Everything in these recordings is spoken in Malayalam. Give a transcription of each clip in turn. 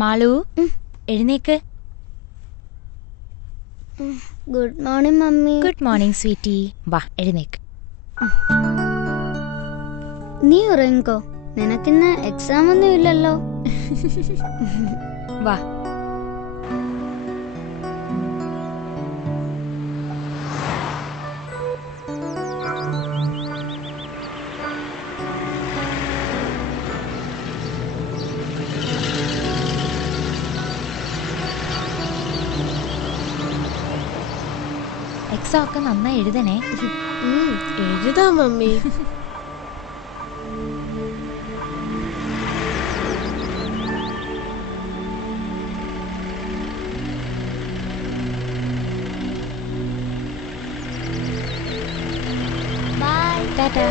മാളു എഴുന്നേക്ക്. Good morning mummy. Good morning sweetie. വാ എഴുന്നേക്ക്. നീ ഉറങ്ങിക്കോ, നിനക്കിന്ന് എക്സാം ഒന്നും ഇല്ലല്ലോ. വാ. എക്സാം ഒക്കെ നന്നായി എഴുതണേ. എഴുതാം മമ്മി. ബൈ. ടാറ്റാ.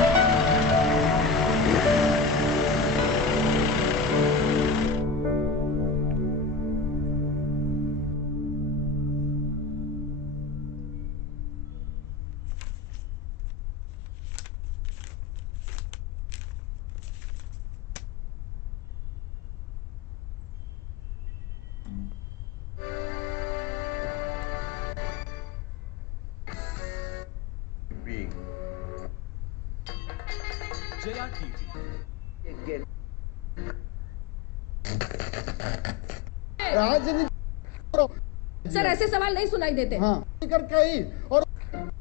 सर ऐसे सवाल नहीं सुनाई देते। हाँ, करके ही और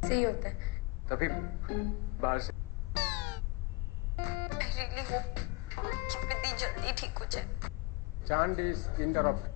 सही होता है। तभी बाहर से I really hope कि प्रीति जल्दी ठीक हो जाए। चांद इज इंटरप्ट.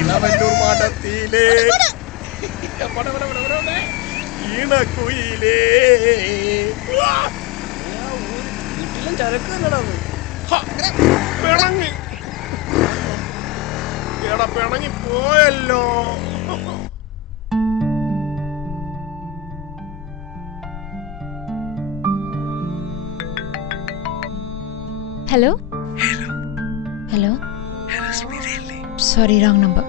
ഇളവന്നൂർ മഠത്തിലെ ഈണക്കുയിലേ വീട്ടിലും ചരക്ക് തന്നെടാ പിണങ്ങി എടാ പിണങ്ങി പോയല്ലോ. Hello hello sorry wrong number.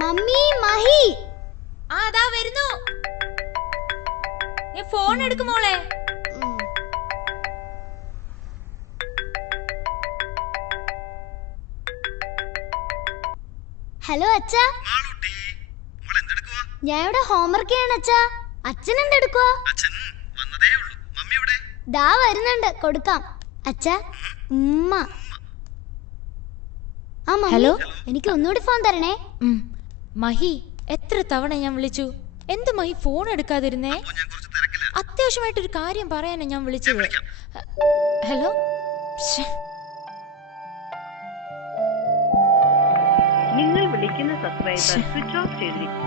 Mummy Mahi അതാ വരുന്നു. ഫോൺ എടുക്കുമോളെ. ഹലോ അച്ഛാ, ഞാൻ ഇവിടെ ഹോംവർക്ക് ചെയ്യണം അച്ഛാ. അച്ഛൻ എന്തെടുക്കുവാ? ദാ വരുന്നുണ്ട്, കൊടുക്കാം. അച്ഛാ ഉമ്മ. ആ ഹലോ, എനിക്ക് ഒന്നുകൂടി ഫോൺ തരണേ. മഹി, എത്ര തവണ ഞാൻ വിളിച്ചു. എന്ത് മഹി ഫോൺ എടുക്കാതിരുന്നേ? അത്യാവശ്യമായിട്ടൊരു കാര്യം പറയാനാ ഞാൻ വിളിച്ചത്. ഹലോ, നിങ്ങൾ വിളിക്കുന്ന സബ്സ്ക്രൈബർ സ്വിച്ച് ഓഫ് ചെയ്തിരിക്കുന്നു.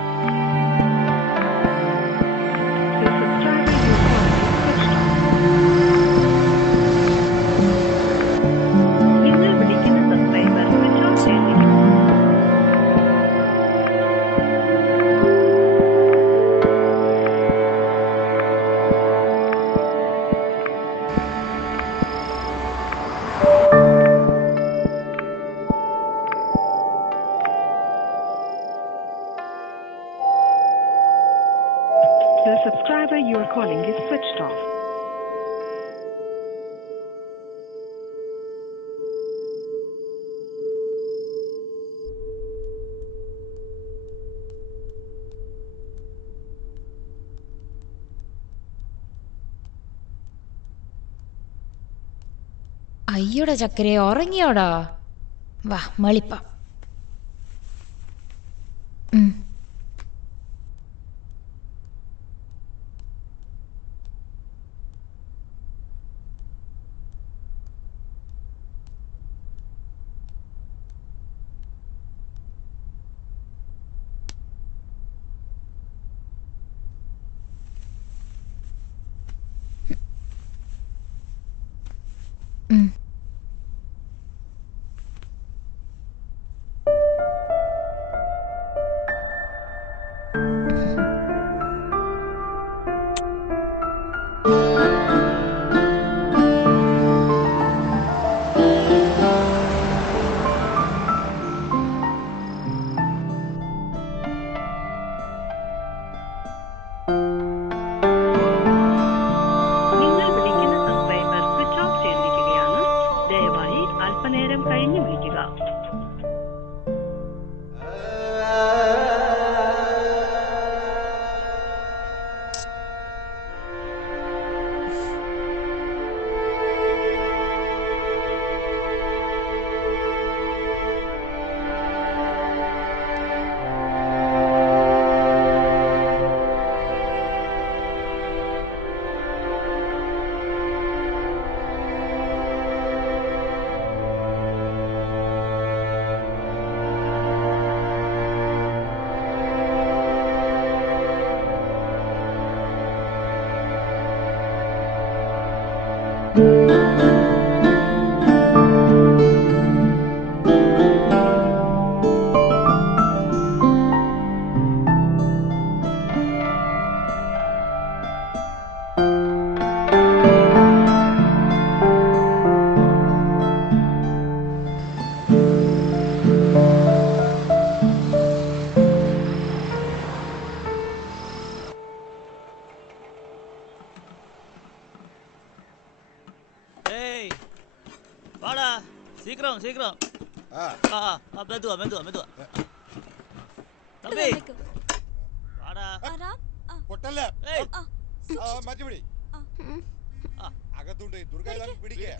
നിങ്ങൾ വിളിക്കുന്ന സബ്സ്ക്രൈബർ സ്വിച്ച് ഓഫ് ചെയ്തിരിക്കുന്നു. The subscriber you are calling is switched off. അയ്യോടാ ചക്കരെ, ഉറങ്ങിയോടാ? വാ മളിപ്പ. சீக்கிரம் ആ மெதுவா மெதுவா மெதுவா தம்பி வாடா പൊട്ടല്ലേ മാറ്റിപിടി അകത്തുണ്ട് ദുർഗ പിടിക്കേ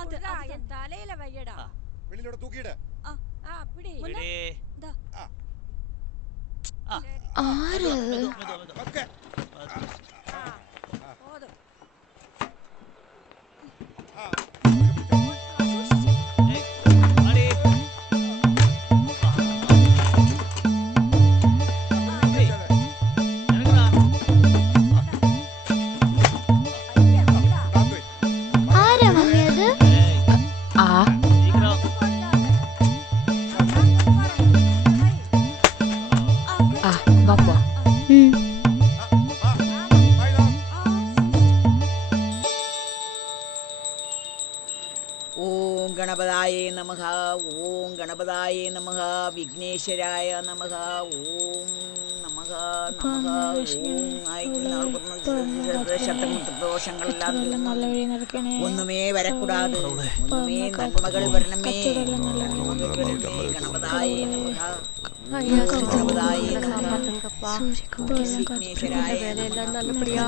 எடுத்துக்கோ தலையில வையடா വെളിയിലൂടെ തൂക്കിയിട് அப்படி விடு ആര് மெதுவா மெதுவா மெதுவா ഓക്കേ போதும் ஏய் அடி எனக்குடா ആരാ മമ്മി അത്? ஏய் ആ சீக்கிரம் ആ വാ പോവാം. ഉം. ഓം ഗണപതായേ നമഃ ഓം ഗണപതായേ നമഃ വിഘ്നേശ്വരായ നമഃ ഓം നമഃ നമഃ ശബ്ദോഷങ്ങളെല്ലാം ഒന്നുമേ വരക്കൂടാതെ ഒന്നുമേ നന്മകൾ വരണമേ ഗണപതായേ നമഃ ഗണപതായേ നമഃ വിഘ്നേശ്വരായ നിങ്ങൾ நல்லபடியா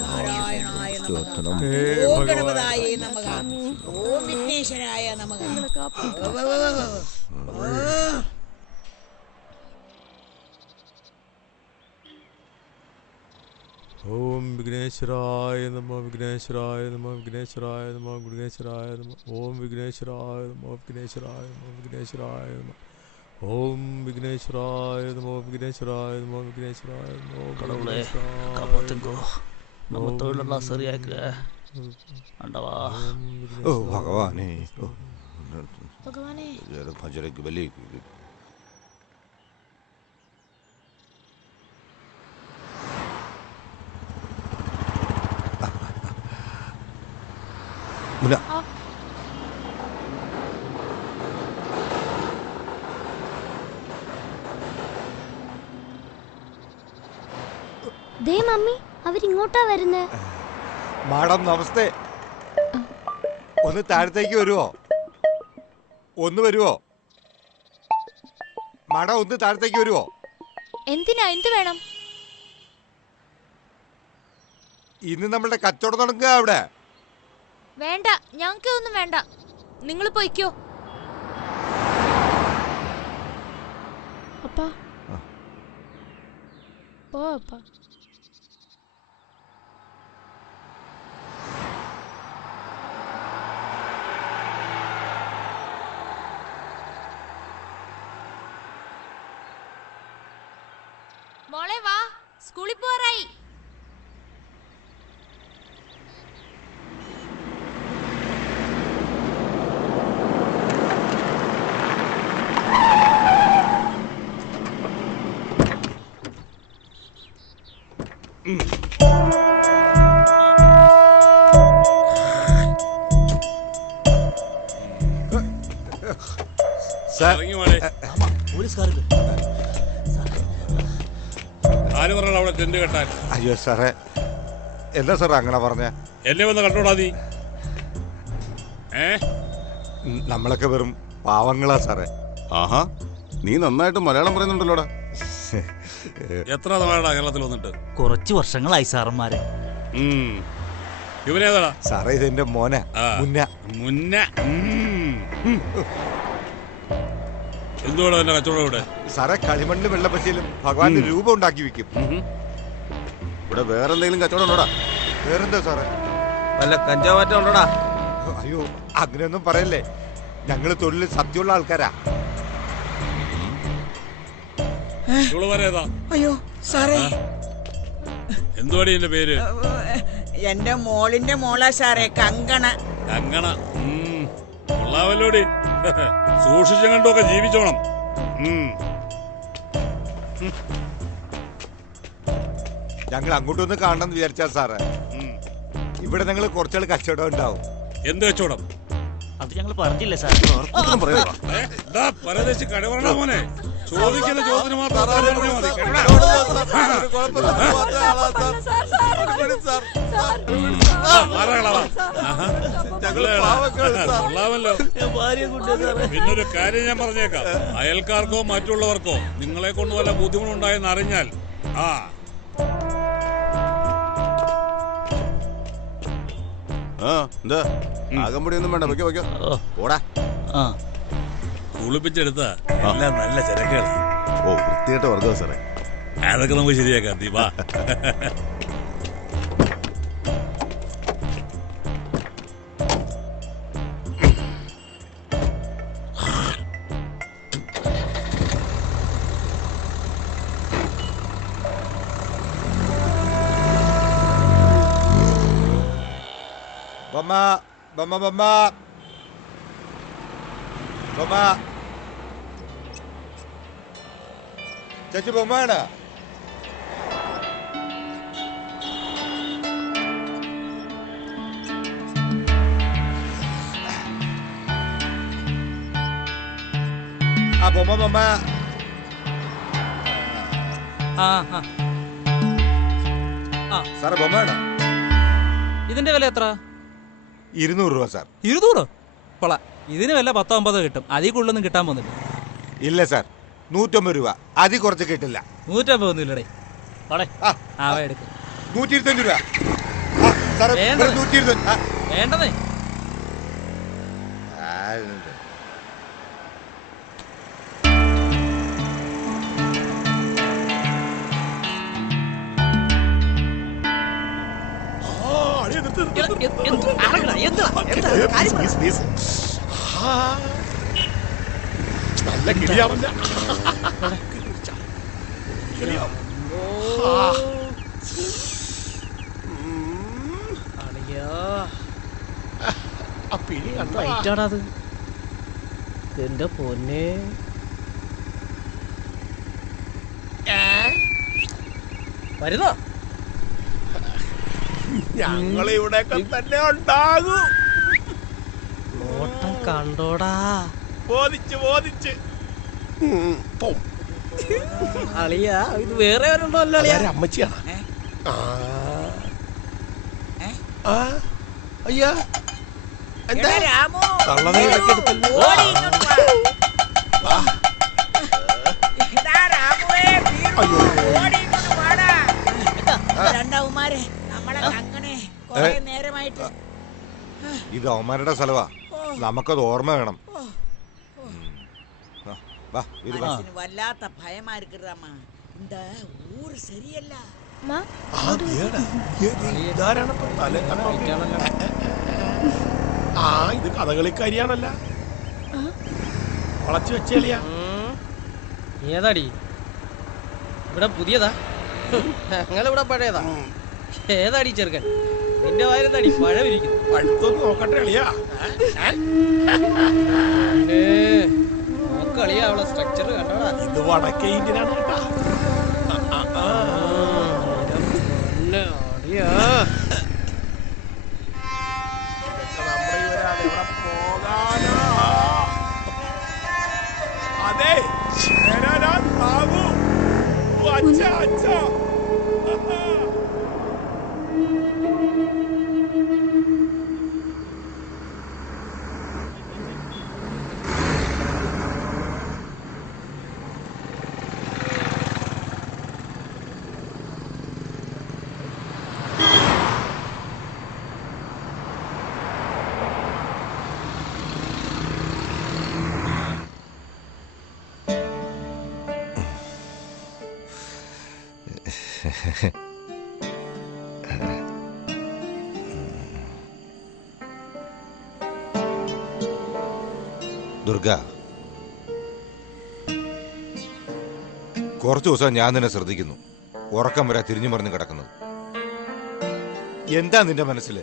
നാരായണായ നമഃ ഓം ഗണപതായേ നമഃ ഓം വിഘ്നേശ്വരായ നമഃ ഓം വിഘ്നേശ്വരായ നമഃ വിഘ്നേശ്വരായ നമഃ വിഘ്നേശ്വരായ നമഃ വിഘ്നേശ്വരായ നമഃ ഓം വിഘ്നേശ്വരായ നമഃ വിഘ്നേശ്വരായ നമഃ വിഘ്നേശ്വരായ നമഃ ഓം വിഘ്നേശ്വരായ നമഃ വിഘ്നേശ്വരായ നമഃ വിഘ്നേശ്വരായ നമഃ கடவுளே காப்பாத்துங்கோ நம்ம தொழிலெல்லாம் சரியாக்குற ஆண்டவா ഓ ഭഗവാനേ ഭഗവാനെ ഭജനക്ക് വലിയ മുല ദേ മമ്മി അവരിങ്ങോട്ടാ വരുന്നേ. മാഡം നമസ്തേ ഒന്ന് താഴത്തേക്ക് വരുവോ ഒന്ന് വരുവോ മാഡം ഒന്ന് താഴത്തേക്ക് വരുവോ എന്തിനാ എന്ത് വേണം? ഇന്ന് നമ്മളുടെ കച്ചവടം തുടങ്ങുക അവിടെ വേണ്ട, ഞങ്ങൾക്ക് ഒന്നും വേണ്ട, നിങ്ങൾ പോയിക്കോ. அப்பா போ அப்பா. മോളെ വാ, സ്കൂളിൽ പോറായി. പോലീസുകാർക്ക് ആര് പറഞ്ഞ അവിടെ ടെന്റ് കെട്ടാൻ? അയ്യോ സാറേ എന്താ സാറേ അങ്ങനെ പറഞ്ഞ എന്നെ വന്ന് കണ്ടോടാ നീ. നമ്മളൊക്കെ വെറും പാവങ്ങളാ സാറേ. ആഹാ, നീ നന്നായിട്ട് മലയാളം പറയുന്നുണ്ടല്ലോടാ. എത്ര തവണ കേരളത്തിൽ വന്നിട്ട്? കുറച്ച് വർഷങ്ങളായി സാറന്മാരെ. ഇവനേതാടാ? സാറേ ഇതെന്റെ മോനെ മുന്ന. എന്തുവാടാ എന്റെ കച്ചവടം ഇവിടെ? സാറേ കളിമണ്ണ് വെള്ളപ്പശയിലും ഭഗവാന്റെ രൂപം ഉണ്ടാക്കി വെക്കും. ഇവിടെ വേറെ എന്തെങ്കിലും കച്ചവടം ഉണ്ടോടാ? വേറെന്താ സാറേ? വല്ല കഞ്ചാവാറ്റം ഉണ്ടോടാ? അയ്യോ അങ്ങനെയൊന്നും പറയല്ലേ, ഞങ്ങള് തൊഴിലിൽ സത്യമുള്ള ആൾക്കാരാ. അയ്യോ സാറേ, എന്തുവാടി എന്റെ പേര്? എന്റെ മോളിന്റെ മോളാ സാറേ, കങ്കണ. കങ്കണ കൊള്ളാവല്ലോടി. സൂക്ഷിച്ചും കണ്ടുമൊക്കെ ജീവിച്ചോണം. ഞങ്ങൾ അങ്ങോട്ടൊന്ന് കാണണമെന്ന് വിചാരിച്ചാ സാറേ. ഇവിടെ ഞങ്ങൾ കുറച്ചാൾ കച്ചവടം ഉണ്ടാവും. എന്ത് കച്ചവടം? അത് ഞങ്ങൾ പറഞ്ഞില്ല സാർ. പരദേശി കടവറ മോനെ, ചോദിക്കുന്ന ചോദ്യത്തിന് മാത്രം പിന്നൊരു കാര്യം ഞാൻ പറഞ്ഞേക്കാം. അയൽക്കാർക്കോ മറ്റുള്ളവർക്കോ നിങ്ങളെ കൊണ്ട് വല്ല ബുദ്ധിമുട്ടുണ്ടായെന്ന് അറിഞ്ഞാൽ എന്താ ആകമ്പടി ഒന്നും വേണ്ട, വെക്കോ വെക്കോ. ഓടാ കുളിപ്പിച്ചെടുത്ത എല്ലാം നല്ല ചരക്കുകൾ. ഓ, വൃത്തിയായിട്ട് വർഗോ സാറേ. അതൊക്കെ നമുക്ക് ശരിയാക്കാം. ദീപാ ബൊമ്മ ബൊമ്മ ബൊമ്മ ബൊമ്മ ചേച്ചി ബൊമ്മാണ്. ആ ബൊമ്മ ബൊമ്മ. സാറേ ബൊമ്മാണ്. ഇതിന്റെ വില എത്ര? 200 രൂപ സാർ. 200? കൊള്ള. ഇതിന് വില 10-50 കിട്ടും. അതിൽ കൂടുതലൊന്നും കിട്ടാൻ പോകുന്നില്ല. ഇല്ല സാർ, 150 രൂപ. അതിൽ കുറച്ച് കിട്ടില്ല. 150 ഒന്നുമില്ലടേ. എടുക്കും. 125 രൂപ. വേണ്ടതേ. നല്ല കിളിയാവല്ല. എന്റെ പൊന്നെ, വരുന്നോ? ഞങ്ങളിവിടെയൊക്കെ തന്നെ ഉണ്ടാകും. ഓട്ടം കണ്ടോടാ. ബോധിച്ച് അളിയ, ഇത് വേറെ ആരുണ്ടോ? അമ്മച്ചിയാണ്. അയ്യാ എന്താ ഇത് അവന്മാരുടെ സ്ഥലവാ, നമുക്കത് ഓർമ്മ വേണം. വല്ലാത്ത ഭയമാ இருக்குதாமா. இந்த ஊர் ശരിയല്ല. ഇത് കഥകളിക്കാരിയാണല്ല, വളച്ചു വെച്ചേളിയാ. ഏതാടി ഇവിടെ പുതിയതാ? ഞങ്ങളിവിടെ പഴയതാ. ഏതാടി ചെറുക്കൻ? നിന്റെ വായിരുന്നാടി പഴവിരിക്കുന്നു. അടുത്തൊന്ന് നോക്കട്ടെ അളിയാ. നോക്കളിയാ അവളെ സ്ട്രക്ചർ കണ്ടോടാ. ഇത് വടക്കേ ഇന്ത്യനാണ് കേട്ടാ. അതെ ദുർഗ, കുറച്ചു ദിവസം ഞാൻ നിന്നെ ശ്രദ്ധിക്കുന്നു. ഉറക്കം വരാ തിരിഞ്ഞു മറിഞ്ഞു കിടക്കുന്നത്. എന്താ നിന്റെ മനസ്സില്?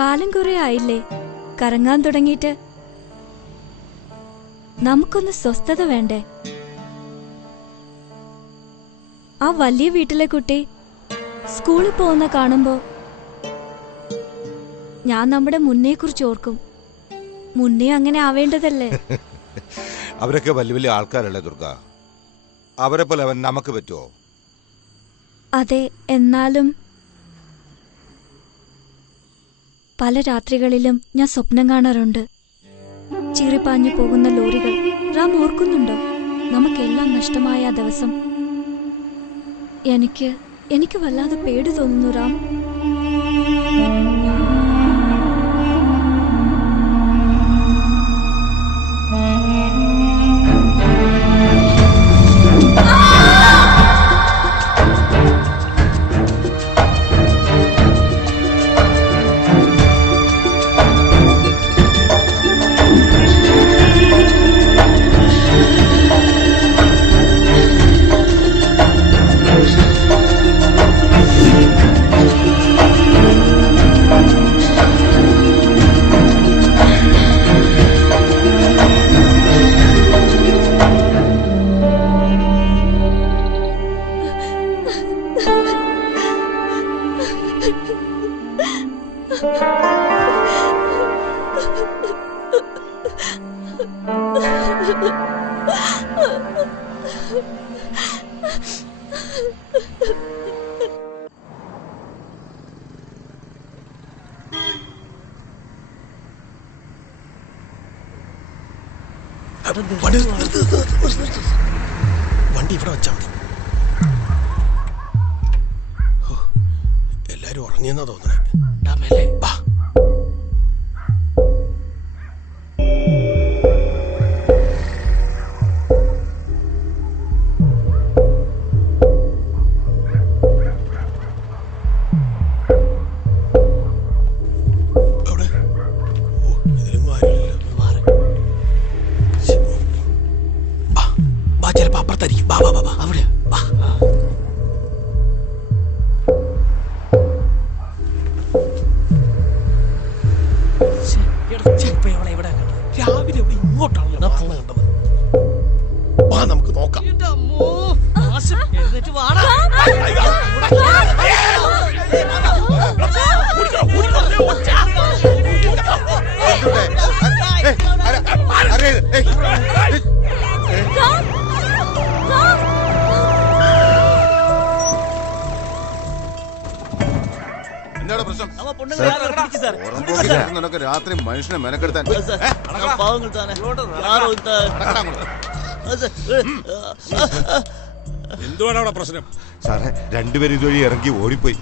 കാലം കുറെ ആയില്ലേ കറങ്ങാൻ തുടങ്ങിയിട്ട്. നമുക്കൊന്ന് സ്വസ്ഥത വേണ്ടേ? ആ വലിയ വീട്ടിലെ കുട്ടി സ്കൂളിൽ പോകുന്ന കാണുമ്പോ ഞാൻ നമ്മുടെ മുന്നേ കുറിച്ച് ഓർക്കും. മുന്നേ അങ്ങനെ ആവേണ്ടതല്ലേ? അവരൊക്കെ വലിയ വലിയ ആൾക്കാരല്ലേ ദുർഗ, അവരെ പോലെ അവൻ നമുക്ക് പറ്റുമോ? അതെ, എന്നാലും പല രാത്രികളിലും ഞാൻ സ്വപ്നം കാണാറുണ്ട്. ചീറിപ്പാഞ്ഞു പോകുന്ന ലോറികൾ. റാം ഓർക്കുന്നുണ്ടോ നമുക്കെല്ലാം നഷ്ടമായ ആ ദിവസം? എനിക്ക് വല്ലാതെ പേടി തോന്നുന്നു റാം. വണ്ടി ഇവിടെ വെച്ചാ മതി. എല്ലാരും ഉറങ്ങിയെന്നാ തോന്നണേ. ചിലപ്പോ അപ്പുറത്തായിരിക്കും. ബാ ബാ ബാ അവിടെ ബാ. രാവിലെ ഇങ്ങോട്ടാണല്ലോ കണ്ടത്. വാ നമുക്ക് നോക്കാം. രാത്രി മനുഷ്യനെ മെനക്കെടുത്താൻ എന്തുവാണ് അവിടെ പ്രശ്നം? സാറേ, രണ്ടുപേരും ഇതുവഴി ഇറങ്ങി ഓടിപ്പോയി.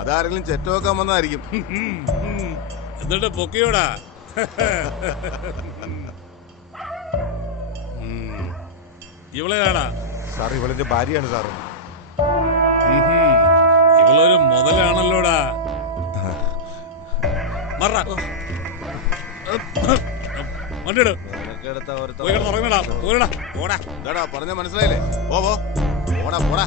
അതാരെങ്കിലും ചെറ്റോക്കാൻ വന്നതായിരിക്കും. എന്നിട്ട് പൊക്കിയോടാ. ഇവളേടാ സാർ, ഇവളെന്റെ ഭാര്യയാണ് സാറ്. ഇവളൊരു മുതലാണല്ലോടാ. പറഞ്ഞ മനസ്സിലായില്ലേ? പോടാ പോടാ.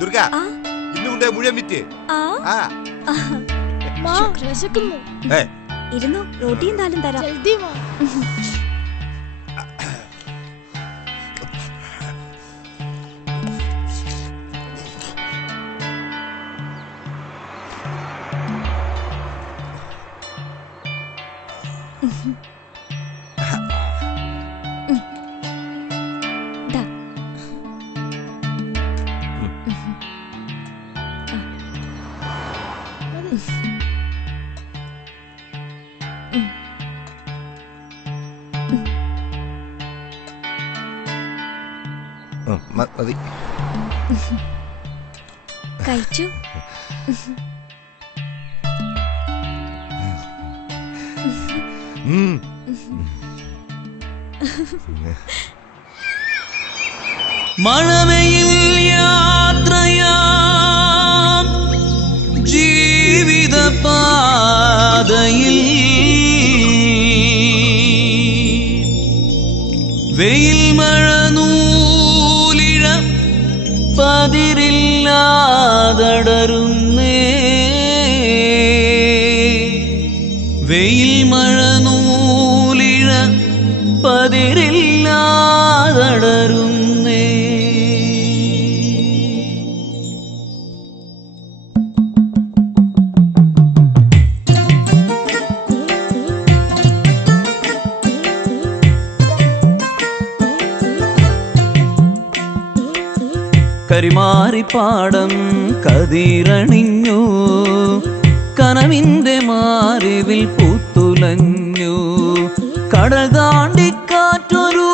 ദുർഗ, ഇന്നുകൊണ്ട് മുഴുവൻ വിറ്റ്. ഇരുന്നു, റോട്ടിയും താലും തരാം. മതി. കഴിച്ചു. മഴവെയിൽ യാത്രയാം ജീവിത പാതയിൽ വെയിൽ മഴ നൂലിഴ പതിരില്ലാതടരുന്നേ വെയിൽ മഴ നൂലിഴ പതിരില്ലാതടരുന്നേ കരിമാറിപ്പാടം കതിരണിഞ്ഞു കനവിന്റെ മാറിവിൽ പൂത്തുലഞ്ഞു കടൽ താണ്ടിക്കാറ്റൊരു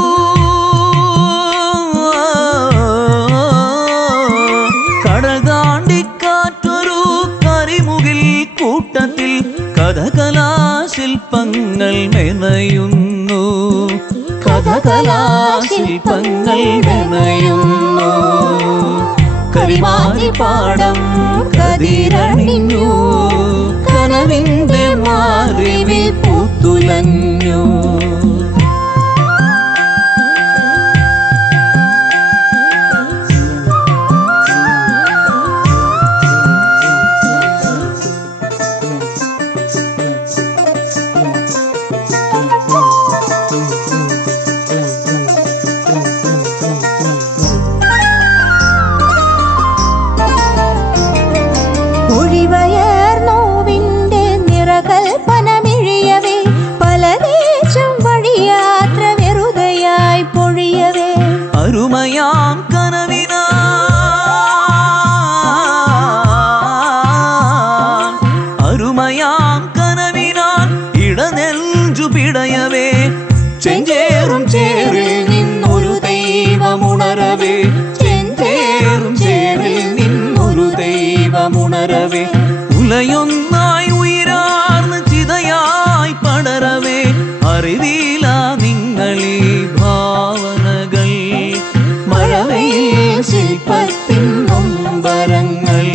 കരിമുകിൽ കൂട്ടത്തിൽ കഥകലാശില്പങ്ങൾ മെനയുന്നു കഥകലാശില്പങ്ങൾ മെനയുന്നു കരിമാറിപ്പാടം കതിരണിഞ്ഞു കനവിന്റെ മാറിവിൽ പൂത്തുലഞ്ഞു അരുമയാം കനവിനാൻ ഇടനെഞ്ചു പിടയവേ ചെഞ്ചേറും ചേറിൽ നിന്നൊരു ദൈവമുണരവേ ചെഞ്ചേറും ചേറിൽ നിന്നൊരു ദൈവമുണരവേ ഉലയൊന്നായി ഉയരാർന്ന് ചിതയായി പടരവേ അറിവില നിങ്ങളീ ഭാവനകൾ മഴവയിൽ ശില്പത്തിൻ നൊമ്പരങ്ങൾ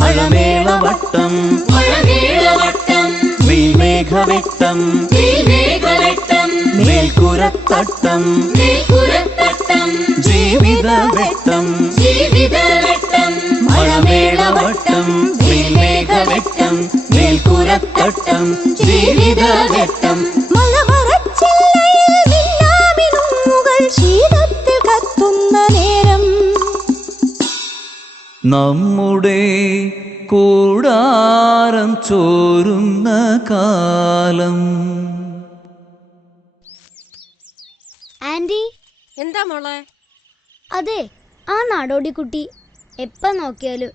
മഴമേളവട്ടം മേഘവെട്ടം മേൽക്കുരത്തട്ടം ജീവിതവെട്ടം മഴമേളവട്ടം മേഘവെട്ടം മേൽക്കുരത്തട്ടം ജീവിതവെട്ടം ശീതത്തിൽ കത്തുന്ന നേരം നമ്മുടെ കൂടാരം ചോരുന്ന കാലം. ആന്റി എന്താ മോളെ? അതെ, ആ നാടോടിക്കുട്ടി എപ്പം നോക്കിയാലും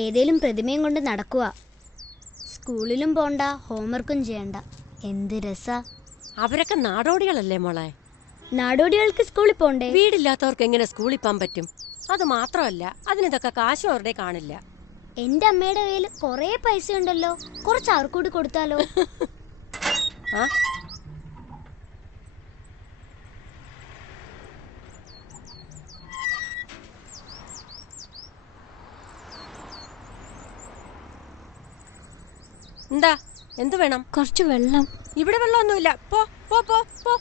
ഏതേലും പ്രതിമയും കൊണ്ട് നടക്കുക. സ്കൂളിലും പോണ്ട, ഹോംവർക്കും ചെയ്യണ്ട. എന്ത് രസാ. അവരൊക്കെ നാടോടികളല്ലേ മോളെ? നാടോടികൾക്ക് സ്കൂളിൽ പോണ്ടേ? വീടില്ലാത്തവർക്ക് എങ്ങനെ സ്കൂളിൽ പോകാൻ പറ്റും? അത് മാത്രമല്ല, അതിനിതൊക്കെ കാശും അവരുടെ കാണില്ല. എന്റെ അമ്മയുടെ കയ്യിൽ കൊറേ പൈസ ഉണ്ടല്ലോ, കുറച്ച് അവർക്കൂടി കൊടുത്താലോ? എന്താ, എന്ത് വേണം? കുറച്ച് വെള്ളം. ഇവിടെ വെള്ളമൊന്നുമില്ല. പോ പോ പോ പോ.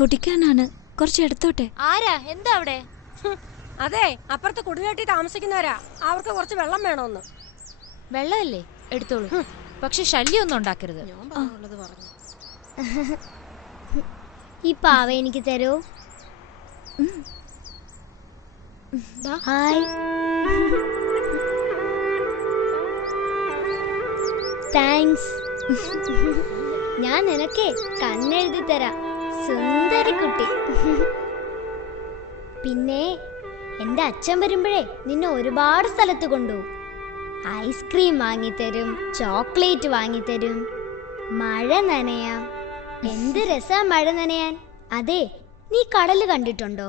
കുടിക്കാനാണ്, കുറച്ച് എടുത്തോട്ടെ. ആരാ? എന്താ അവിടെ? അതെ, അപ്പുറത്ത് കുടികെട്ടി താമസിക്കുന്നവരാ. അവർക്ക് കുറച്ച് വെള്ളം വേണമെന്ന്. വെള്ളമല്ലേ, എടുത്തോളൂ. പക്ഷെ ശല്യം ഒന്നും ഉണ്ടാക്കരുത്. ഈ പാവ എനിക്ക് തരോ? ഹായ്. താങ്ക്സ്. ഞാൻ നിനക്ക് കണ്ണെഴുതി തരാം. സുന്ദരി കുട്ടി. പിന്നെ എന്റെ അച്ഛൻ വരുമ്പോഴേ നിന്നെ ഒരുപാട് സ്ഥലത്ത് കൊണ്ടുപോകും. ഐസ്ക്രീം വാങ്ങിത്തരും, ചോക്ലേറ്റ് വാങ്ങിത്തരും, മഴ നനയാം. എന്ത് രസാ മഴ നനയാൻ. അതെ, നീ കടല് കണ്ടിട്ടുണ്ടോ?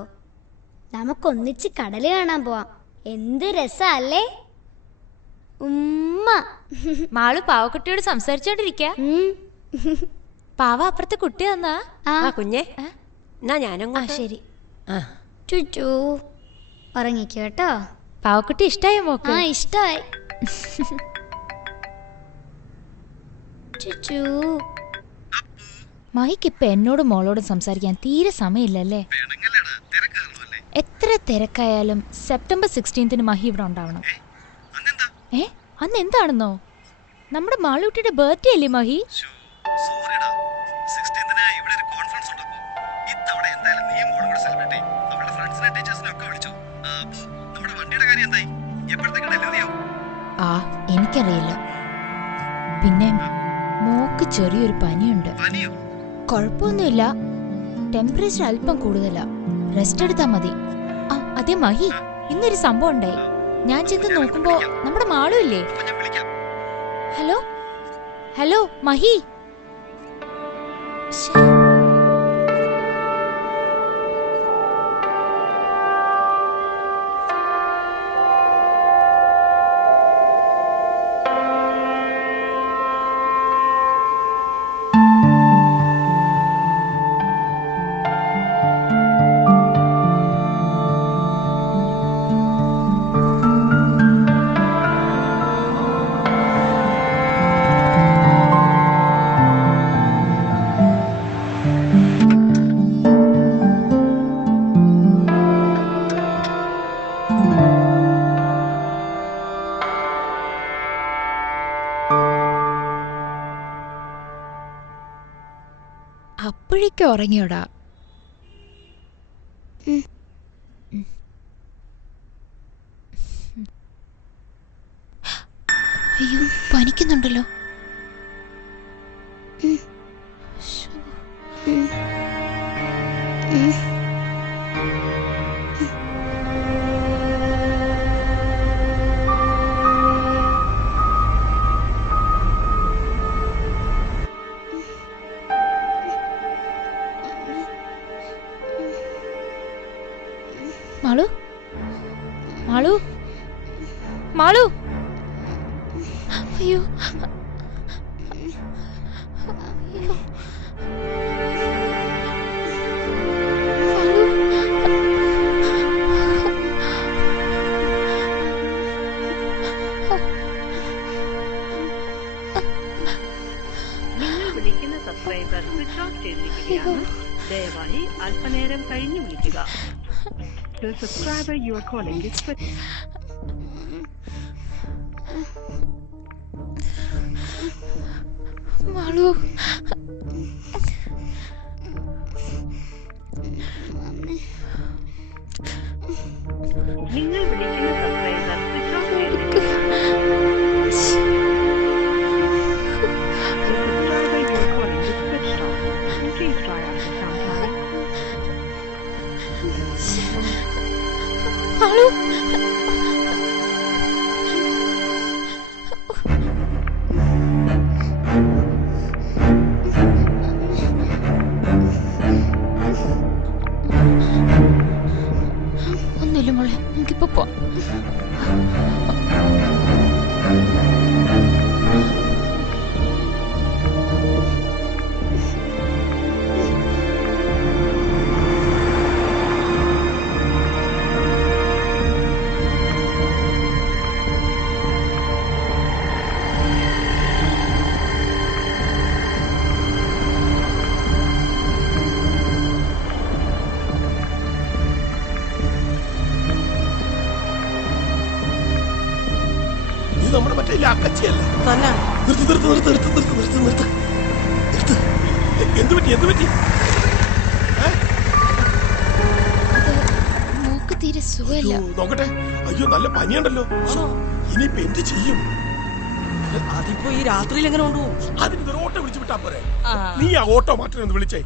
നമുക്കൊന്നിച്ച് കടല് കാണാൻ പോവാം. എന്ത് രസാ അല്ലേ? ഉമ്മ. മാളു പാവക്കുട്ടിയോട് സംസാരിച്ചോണ്ടിരിക്ക. പാവ അപ്പുറത്തെ കുട്ടി വന്നാ? കുഞ്ഞെ എന്നാ ഞാനും. ശരി. ചുച്ചു ഉറങ്ങിക്കോ കേട്ടോ. പാവക്കുട്ടി ഇഷ്ടായോ മോക്ക്? ഇഷ്ടായി. ചുച്ചു. മൈക്ക് ഇപ്പൊ എന്നോടും മോളോടും സംസാരിക്കാൻ തീരെ സമയമില്ലല്ലേ? എത്ര തിരക്കായാലും സെപ്റ്റംബർ 16 മഹി ഇവിടെ ഉണ്ടാവണം. അന്ന് എന്താണെന്നോ? നമ്മുടെ മാളൂട്ടിയുടെ ബർത്ത്ഡേ അല്ലേ മഹി? ആ എനിക്കറിയില്ല. പിന്നെ മോക്ക് ചെറിയൊരു പനിയുണ്ട്. കുഴപ്പമൊന്നുമില്ല, ടെമ്പറേച്ചർ അല്പം കൂടുതലാ. റെസ്റ്റ് എടുത്താ മതി. ആ അതെ മഹി, ഇന്നൊരു സംഭവം ഉണ്ടായി. ഞാൻ ചെന്ന് നോക്കുമ്പോ നമ്മുടെ മാളു ഇല്ലേ? Hello hello Mahi. അപ്പോഴേക്കും ഉറങ്ങിയോടാ? അയ്യോ പനിക്കുന്നുണ്ടല്ലോ. മാളു മാളു മാളു. അയ്യോ അയ്യോ നിങ്ങൾ വിളിക്കുന്ന സബ്സ്ക്രൈബർ സ്വിച്ച് ഓഫ് ചെയ്തിരിക്കുകയാണ്. ദയവായി അല്പനേരം കഴിഞ്ഞ് വിളിക്കുക. The subscriber you are calling is switched. Malu നിങ്ങൾ വിളിക്കുന്ന സബ്സ്ക്രൈബർ സ്വിച്ച് ഓഫ് ചെയ്തിരിക്കുകയാണ്. The subscriber you are calling is switched off. Please try after some time. Malu ഒന്നുമില്ല മോളെ, നമുക്കിപ്പോ പോവാം. നമ്മുടെ മറ്റേ അക്കച്ചിയല്ല. എന്ത് പറ്റി? മോക്ക് തീരെ സുഖമില്ല. നോക്കട്ടെ. അയ്യോ നല്ല പനിയുണ്ടല്ലോ. ഇനിയിപ്പോ എന്ത് ചെയ്യും? അതിപ്പോ ഈ രാത്രിയിൽ എങ്ങനെ കൊണ്ടുപോകും? അതിന് ഓട്ടോ വിളിച്ചു വിട്ടാ പോരെ? നീ ആ ഓട്ടോ മാറ്റി ഒന്ന് വിളിച്ചേ.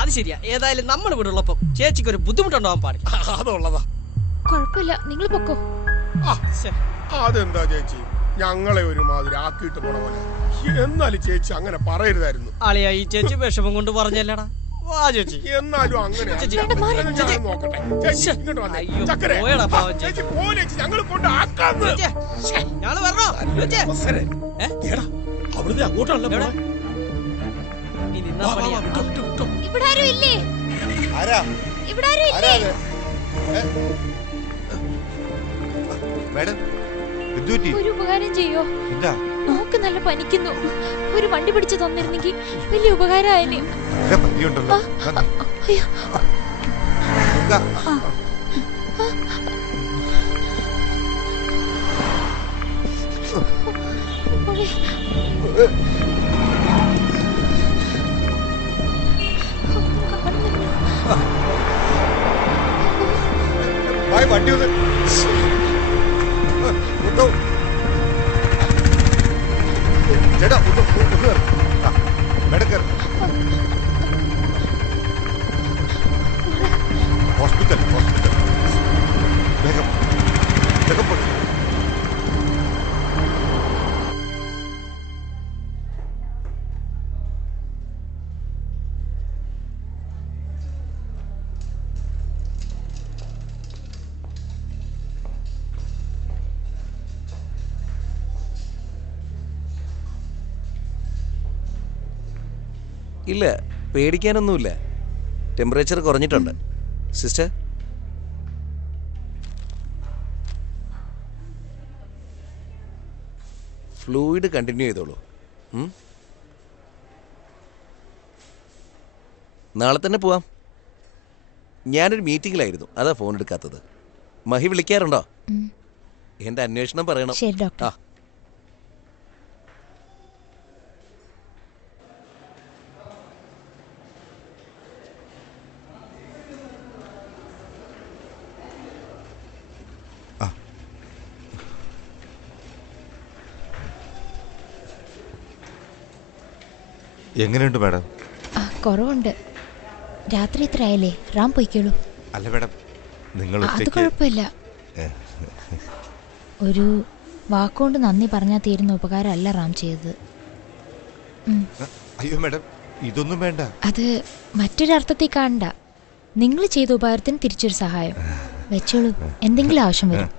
അത് ശരിയാ. ഏതായാലും നമ്മൾ ഇവിടെ ഉള്ളപ്പം ചേച്ചിക്ക് ഒരു ബുദ്ധിമുട്ടുണ്ടാവാൻ പാടില്ല. അതുള്ളതാ. കുഴപ്പമില്ല, നിങ്ങൾ പൊക്കോ. അതെന്താ ചേച്ചി, ഞങ്ങളെ ഒരുമാതിരി ആക്കിയിട്ട് പോണ പോലെ. എന്നാലും ചേച്ചി അങ്ങനെ പറയരുതായിരുന്നു. ആളിയാ, ഈ ചേച്ചി വിഷമം കൊണ്ട് പറഞ്ഞല്ലടാ. വാ ചേച്ചി. എന്നാലും അങ്ങനെ നോക്കട്ടെ. ചേച്ചി ഇങ്ങോട്ട് വന്നേ. ചക്കരെ. ചേച്ചി പോ ചേച്ചി, ഞങ്ങൾ കൊണ്ട് ആക്കാന്ന്. ഞങ്ങള് വരണോ? അവിടുന്ന് അങ്ങോട്ടാണല്ലോ. ഇവിടെ ആരും ഇല്ലേ? ഇവിടെ ആരും ഇല്ലേ? ഒരു ഉപകാരം ചെയ്യോ? നോക്ക് നല്ല പനിക്കുന്നു. ഒരു വണ്ടി പിടിച്ചു തന്നിരുന്നെങ്കിൽ വലിയ ഉപകാരമായേനെ. വണ്ടി ചേട്ടാ ഹോസ്പിറ്റൽ വേഗം വേഗം പോയി. ഇല്ല, പേടിക്കാനൊന്നുമില്ല. ടെമ്പറേച്ചർ കുറഞ്ഞിട്ടുണ്ട്. സിസ്റ്റർ, ഫ്ലൂയിഡ് കണ്ടിന്യൂ ചെയ്തോളൂ. നാളെ തന്നെ പോവാം. ഞാനൊരു മീറ്റിങ്ങിലായിരുന്നു, അതാ ഫോൺ എടുക്കാത്തത്. മഹി വിളിക്കാറുണ്ടോ? എന്റെ അന്വേഷണം പറയണം. ആ, എങ്ങനെയുണ്ട് മാഡം? കുറവുണ്ട്. രാത്രി ഇത്ര ആയില്ലേ, റാം പോയിക്കോളൂ. അല്ല മാഡം, നിങ്ങൾ അത് കുഴപ്പമില്ല. ഒരു വാക്കുകൊണ്ട് നന്ദി പറഞ്ഞാൽ തീരുന്ന ഉപകാരമല്ല റാം ചെയ്തത്. അയ്യോ മാഡം, ഇതൊന്നും വേണ്ട. അത് മറ്റൊരർത്ഥത്തിൽ കാണണ്ട. നിങ്ങൾ ചെയ്ത ഉപകാരത്തിന് തിരിച്ചൊരു സഹായം. വെച്ചോളൂ, എന്തെങ്കിലും ആവശ്യം വരും.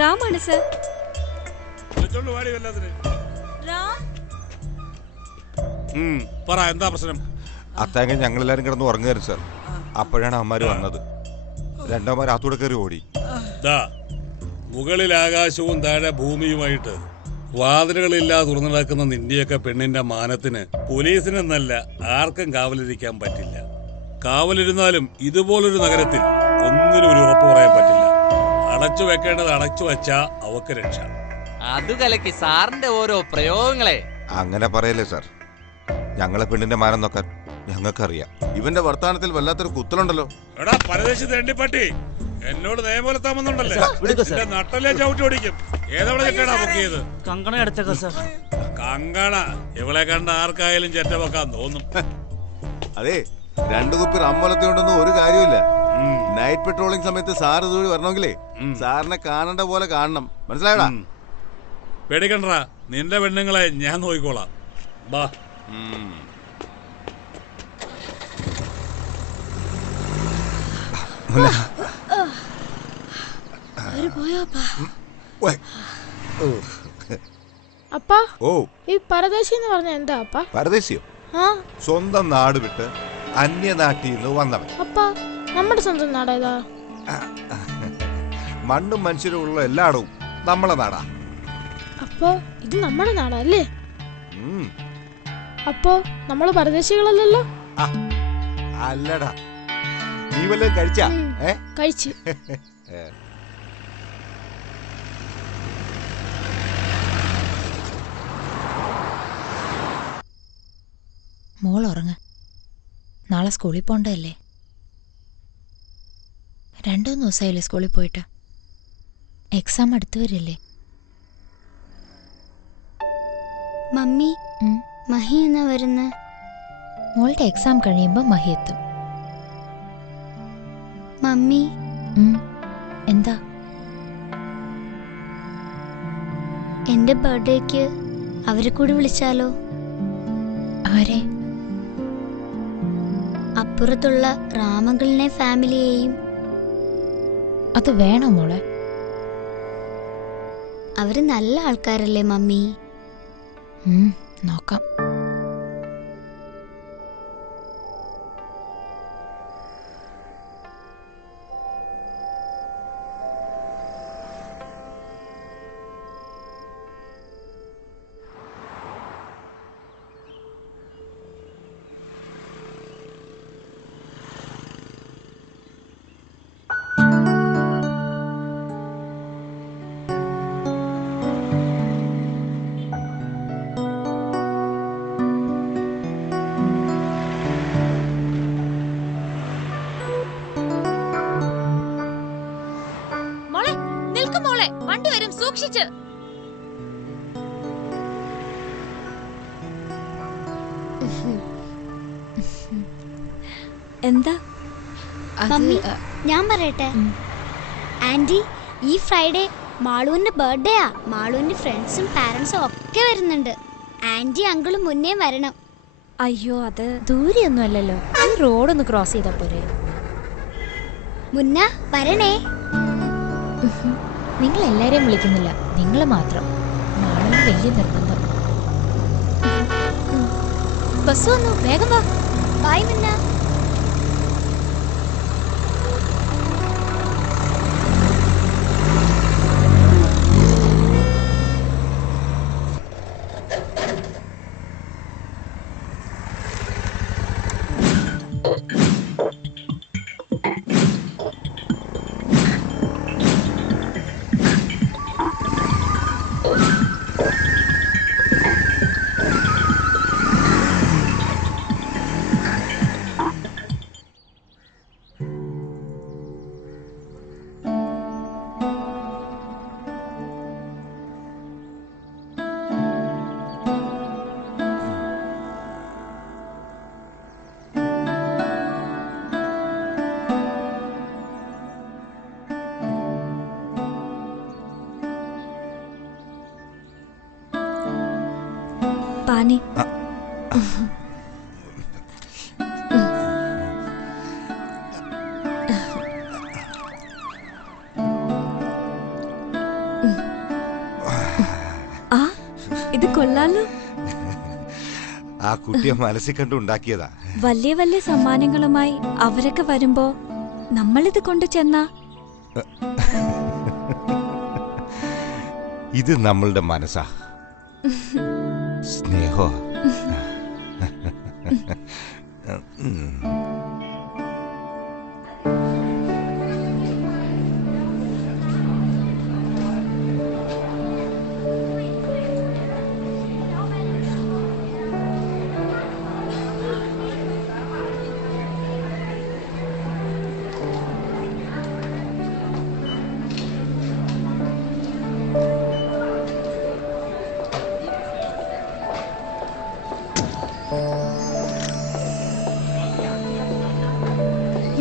രാമാണ് സർ. എന്താ പ്രശ്നം? അത്താങ്ക ഞങ്ങളെല്ലാരും കിടന്ന് ഉറങ്ങുകയായിരുന്നു സാർ. അപ്പോഴാണ് അമ്മമാര് വന്നത്. രണ്ടമ്മമാർ ആത്തൂടെ കയറി ഓടി. മുകളിൽ ആകാശവും താഴെ ഭൂമിയുമായിട്ട് വാതിലുകളില്ലാതെ തുറന്നു നടക്കുന്ന നിന്റെയൊക്കെ പെണ്ണിന്റെ മാനത്തിന് പോലീസിനെന്നല്ല ആർക്കും കാവലിരിക്കാൻ പറ്റില്ല. കാവലിരുന്നാലും ഇതുപോലൊരു നഗരത്തിൽ ഒന്നിനും ഒരു ഉറപ്പ് പറയാൻ പറ്റില്ല. അടച്ചു വെക്കേണ്ടത് അടച്ചു വച്ചാ അവക്ക് രക്ഷ. അത് കലക്കി സാറിന്റെ ഓരോ പ്രയോഗങ്ങളെ. അങ്ങനെ പറയല്ലേ സാർ, ഞങ്ങളെ പെണ്ണിന്റെ മാനം നോക്കാൻ ഞങ്ങൾക്കറിയാം. ഇവന്റെ വർത്താനത്തിൽ വല്ലാത്തൊരു കുത്തലുണ്ടല്ലോ. എടാ പരദേശി തെണ്ടിപ്പട്ടി, എന്നോട് നിയമലത്താമെന്നുണ്ടല്ലേ? നട്ടല്ലേ ചവിട്ടി ഓടിക്കും. ഏതവളെ ചെറ്റാടാ ബുക്ക് ചെയ്ത്? കങ്കണ അടച്ചേക്കാം സാർ. കങ്കണ ഇവളെ കണ്ട ആർക്കായാലും ചെറ്റ വെക്കാൻ തോന്നും. അതെ, 2 കുപ്പി റമ്മലത്തി കൊണ്ടൊന്നും ഒരു കാര്യമില്ല. നൈറ്റ് പെട്രോളിംഗ് സമയത്ത് സാർ ഇതുവഴി വരണമെങ്കിലേ സാറിനെ കാണേണ്ട പോലെ കാണണം. മനസ്സിലായടാ? പേടിക്കണ്ട, നിന്റെ പെണ്ണുങ്ങളെ ഞാൻ നോക്കിക്കോളാം. ബാ. അപ്പാ, ഓ, ഈ പരദേശി എന്ന് പറഞ്ഞ എന്താ അപ്പാ? പരദേശിയോ? സ്വന്തം നാട് വിട്ട് അന്യനാട്ടിൽ നിന്ന് വന്നവൻ. അപ്പാ, നമ്മുടെ സ്വന്തം നാടേതാ? മണ്ണും മനുഷ്യരും ഉള്ള എല്ലായിടവും നമ്മളെ നാടാ. അപ്പോ ഇത് നമ്മുടെ നാടല്ലേ? അപ്പോ നമ്മള് പരദേശികളല്ലല്ലോ? അല്ലടാ. നീ വല്ലതും കഴിച്ചാ? കഴിച്ച്. മോൾ ഉറങ്ങ. നാളെ സ്കൂളിൽ പോണ്ടല്ലേ? 2-3 ദിവസമായില്ലേ സ്കൂളിൽ പോയിട്ട്? എക്സാം അടുത്ത് വരില്ലേ? മമ്മി, മഹി എന്നാ വരുന്ന? മോളുടെ എക്സാം കഴിയുമ്പോ മഹി എത്തും. മമ്മി, എന്താ? എന്റെ ബർത്ത്ഡേക്ക് അവരെ കൂടി വിളിച്ചാലോ? ആരെ? അപ്പുറത്തുള്ള രാമകളിനെ ഫാമിലിയെയും. അത് വേണോ മോളെ? അവര് നല്ല ആൾക്കാരല്ലേ മമ്മി? നോക്കാം. വണ്ടി വരും, സൂക്ഷിച്ച്. എന്താ മമ്മി? ഞാൻ പറയട്ടെ ആന്റി, ഈ ഫ്രൈഡേ മാളുവിന്റെ ബർത്ത്ഡേയാ. മാളുവിന്റെ ഫ്രണ്ട്സും പാരന്റ്സും ഒക്കെ വരുന്നുണ്ട്. ആന്റി അങ്കിളും മുന്നേ വരണം. അയ്യോ, അത് ദൂരെയൊന്നും അല്ലല്ലോ. ഈ റോഡൊന്ന് ക്രോസ് ചെയ്താ പോരെ? മുന്ന വരണേ. നിങ്ങൾ എല്ലാരെയും വിളിക്കുന്നില്ല, നിങ്ങൾ മാത്രം. നാളെ വലിയ നിർബന്ധം. ബസ് വന്നു, വേഗം വാ. ബൈ മുന്ന. പാനി. ഇത് കൊള്ളാലോ. ആ കുട്ടിയെ മനസ്സിൽ കണ്ടുണ്ടാക്കിയതാ. വലിയ വലിയ സമ്മാനങ്ങളുമായി അവരൊക്കെ വരുമ്പോ നമ്മളിത് കൊണ്ടു ചെന്നാ? ഇത് നമ്മളുടെ മനസ്സാ, സ്നേഹോ.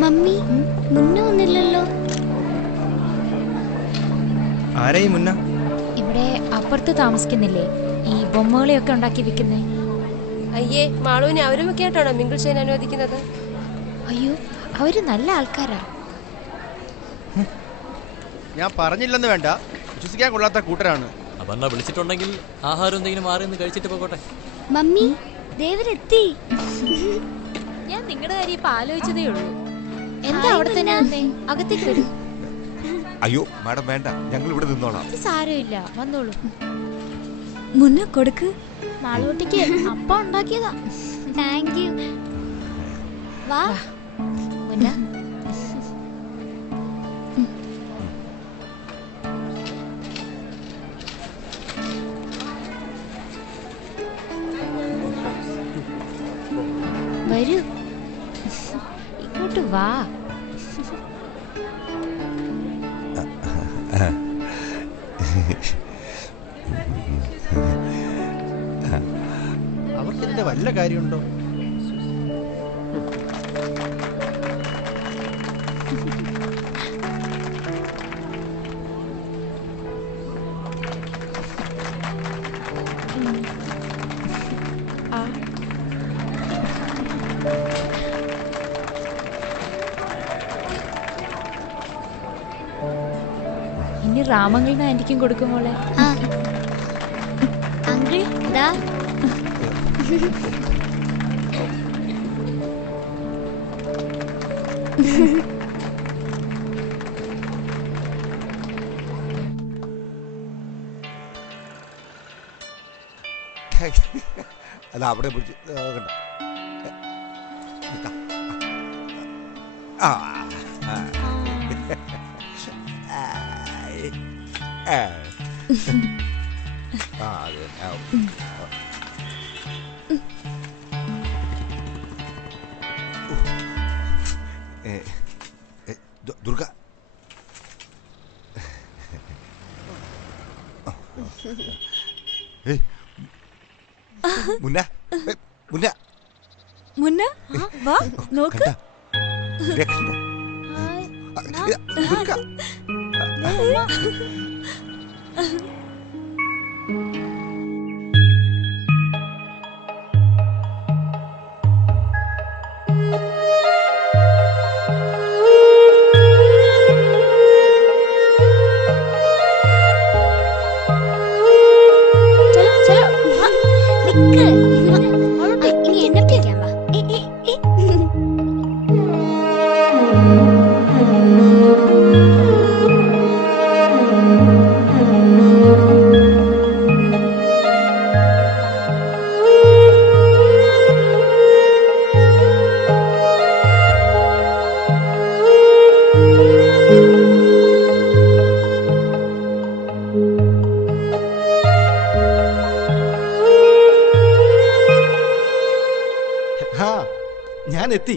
മമ്മി, മുന്നേ ഒന്നില്ലല്ലോ. ആരെയും മുന്ന? ഇവിടെ അപ്പുറത്ത് താമസിക്കുന്നില്ലേ ഈ ബൊമ്മകളെയൊക്കെ ഉണ്ടാക്കി വിൽക്കുന്നേ? അയ്യേ, മാളുവിനെ അവരുമൊക്കെ ആയിട്ടാണോ മിങ്കിൾ ചെയ്യാൻ അനുവദിക്കുന്നത്? അയ്യോ, അവര് നല്ല ആൾക്കാരാ. ഞാൻ പറഞ്ഞില്ലെന്ന് വേണ്ട, വിശ്വസിക്കാൻ കൊള്ളാത്ത കൂട്ടരാണ്. അപ്പൊ എന്നാ വിളിച്ചിട്ടുണ്ടെങ്കിൽ ആഹാരം എന്തെങ്കിലും മാറി നിന്ന് കഴിച്ചിട്ട് പോകട്ടെ. മമ്മി ദേവരെത്തി. ഞാൻ നിങ്ങളുടെ കാര്യം ഇപ്പൊ ആലോചിച്ചതേ ഉള്ളൂ. എന്താ അവിടെ തന്നെ വന്നേ? അകത്തേക്ക് വരൂ. അയ്യോ മാഡം വേണ്ട, ഞങ്ങൾ ഇവിടെ നിന്നോളാം. സാരമില്ല, വന്നോളൂ. മുന്ന കൊടുക്ക്. മാളൂട്ടിക്ക് അപ്പ ഉണ്ടാക്കിയതാ. Thank you. വാ മുന്ന. വരൂ, ഇങ്ങോട്ട് വാ. അവർക്ക് ഇതിന്റെ വല്ല കാര്യമുണ്ടോ? ഇനി രാമങ്ങളുടെ ആന്റിക്കും കൊടുക്കും മോളെ. അങ്കിൾ ദാ. അല്ല അവിടെ പിടിച്ച് കണ്ടോ. ആ ദുർഗ മുന്ന മുന്ന മുന്ന വാ നോക്ക്. ദുർഗ ഇനി എന്നെ പിടിക്കാൻ വാ. ഞാൻ എത്തി.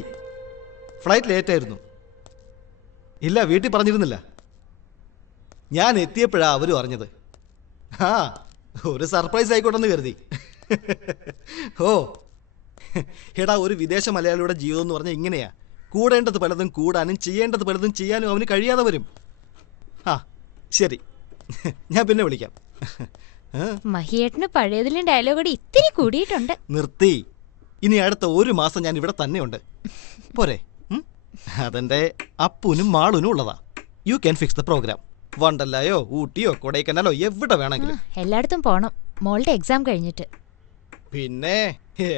ഫ്ലൈറ്റ് ലേറ്റ് ആയിരുന്നു. ഇല്ല, വീട്ടിൽ പറഞ്ഞിരുന്നില്ല. ഞാൻ എത്തിയപ്പോഴാ അവരും അറിഞ്ഞത്. ഒരു സർപ്രൈസ് ആയിക്കോട്ടെന്ന് കരുതി. ഓ എടാ, ഒരു വിദേശ മലയാളിയുടെ ജീവിതം എന്ന് പറഞ്ഞാൽ ഇങ്ങനെയാ. കൂടേണ്ടത് പലതും കൂടാനും ചെയ്യേണ്ടത് പലതും ചെയ്യാനും അവന് കഴിയാതെ വരും. ശരി, ഞാൻ പിന്നെ വിളിക്കാം. മഹിയേട്ടന് പഴയതിലും ഡയലോഗടി ഇത്തിരി കൂടിയിട്ടുണ്ട്. നിർത്തി. ഇനി അടുത്ത ഒരു മാസം ഞാൻ ഇവിടെ തന്നെയുണ്ട്. പോരെ? അതെന്റെ അപ്പുനും മാളുനും ഉള്ളതാ. You can fix the programme. വണ്ടല്ലായോ ഊട്ടിയോ കൊടൈക്കനാലോ എവിടെ വേണമെങ്കിലും. എല്ലായിടത്തും പോണം, മോളുടെ എക്സാം കഴിഞ്ഞിട്ട്. പിന്നെ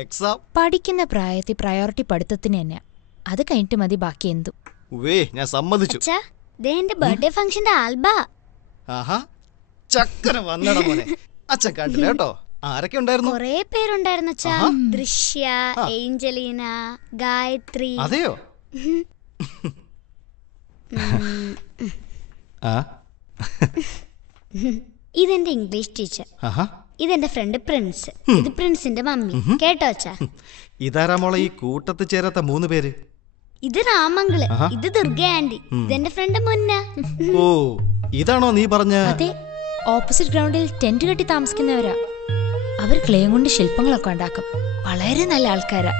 എക്സാം പഠിക്കുന്ന പ്രായത്തിൽ പ്രയോറിറ്റി പഠിത്തത്തിന് തന്നെ. അത് കഴിഞ്ഞിട്ട് മതി ബാക്കി എന്തും. ഞാൻ സമ്മതിച്ചു. എന്റെ ബർത്ത്ഡേ ഫംഗ്ഷന്റെ ആൽബാ. ആഹാ, ചക്കര വന്നട മോനെ. അച്ഛൻ കണ്ടില്ല കേട്ടോ. ആരൊക്കെ ഉണ്ടായിരുന്നു? കുറേ പേരുണ്ടായിരുന്നു അച്ഛാ. ദൃശ്യ, ഏഞ്ചലീന, ഗായത്രി. അതെയോ? ഇതെന്റെ ഇംഗ്ലീഷ് ടീച്ചർ. ഇതെന്റെ ഫ്രണ്ട് പ്രിൻസ്. ഇത് പ്രിൻസിന്റെ മമ്മി. കേട്ടോ അച്ഛാ? ഇതാരാ മോളെ ഈ കൂട്ടത്തിൽ ചേരാത്ത 3 പേര്? ഇത് രാമങ്കിള്. ഇത് ദുർഗ ആന്റി. ഇതെന്റെ ഫ്രണ്ട് മുന്ന. ഓ, ഇതാണോ നീ പറഞ്ഞ? അതെ, ഓപ്പോസിറ്റ് ഗ്രൗണ്ടിൽ ടെന്റ് കെട്ടി താമസിക്കുന്നവരാ. അവർ ക്ലേ കൊണ്ട് ശില്പങ്ങളൊക്കെ ഉണ്ടാക്കും. വളരെ നല്ല ആൾക്കാരാ.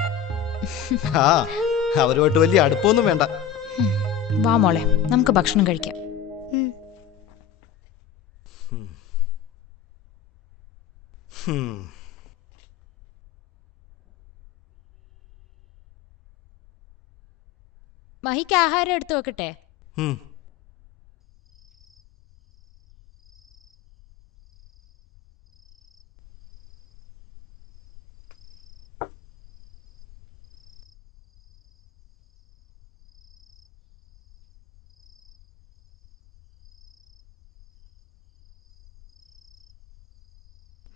അവരുമായിട്ട് വലിയ അടുപ്പമൊന്നും വേണ്ട. വാ മോളെ, നമുക്ക് ഭക്ഷണം കഴിക്കാം. മഹിക്ക് ആഹാരം എടുത്തു വെക്കട്ടെ?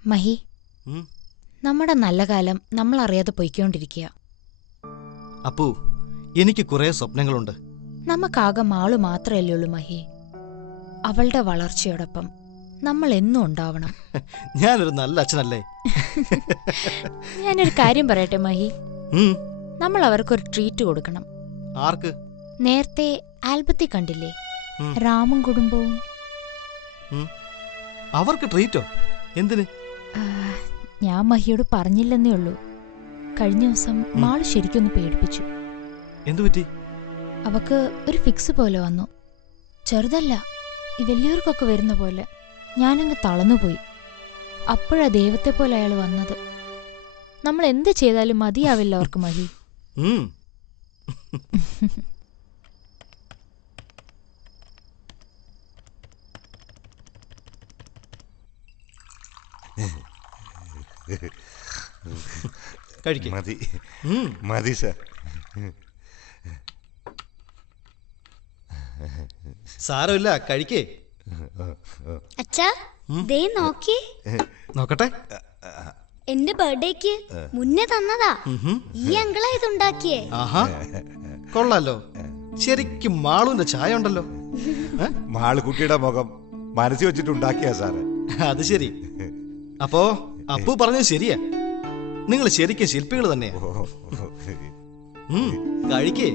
മഹി, നമ്മുടെ നല്ല കാലം നമ്മൾ അറിയാതെ പൊയ്ക്കൊണ്ടിരിക്കുക. അപ്പു, എനിക്ക് കുറെ സ്വപ്നങ്ങളുണ്ട്. നമുക്കാകെ മാളു മാത്രമല്ലേ ഉള്ളൂ മഹി. അവളുടെ വളർച്ചയോടൊപ്പം നമ്മൾ എന്നും ഉണ്ടാവണം. ഞാനൊരു നല്ല അച്ഛനല്ലേ? ഞാനൊരു കാര്യം പറയട്ടെ മഹി, നമ്മൾ അവർക്കൊരു ട്രീറ്റ് കൊടുക്കണം. ആർക്ക്? നേരത്തെ ആൽബത്തിൽ കണ്ടില്ലേ, രാമും കുടുംബവും. അവർക്ക് ട്രീറ്റോ? എന്തിന്? ഞാൻ മഹിയോട് പറഞ്ഞില്ലെന്നേ ഉള്ളൂ. കഴിഞ്ഞ ദിവസം മാള് ശരിക്കൊന്ന് പേടിപ്പിച്ചു. എന്തുപറ്റി? അവക്ക് ഒരു ഫിക്സ് പോലെ വന്നു. ചെറുതല്ല, ഈ വലിയവർക്കൊക്കെ വരുന്ന പോലെ. ഞാനങ്ങ് തളർന്നുപോയി. അപ്പോഴാ ദൈവത്തെ പോലെ അയാൾ വന്നത്. നമ്മൾ എന്ത് ചെയ്താലും മതിയാവില്ല അവർക്ക് മഹി. മതി മതി സാർ. സാരമില്ല, കഴിക്കേ. അച്ഛാ, ദേ നോക്കി. നോക്കട്ടെ. എന്റെ ബർത്ത്ഡേക്ക് മുന്നേ തന്നതാ. ഈ അങ്കിളാ ഇതുണ്ടാക്കിയേ. ആഹാ, കൊള്ളാലോ. ശരിക്കും മാളുവിന്റെ ചായ ഉണ്ടല്ലോ. മാള് കുട്ടിയുടെ മുഖം മനസ്സിൽ വെച്ചിട്ടുണ്ടാക്കിയാ സാറ്. അത് ശരി. അപ്പോ അപ്പു പറഞ്ഞത് ശരിയാ, നിങ്ങൾ ശരിക്കും ശില്പികൾ തന്നെയാ. കഴിക്കേ,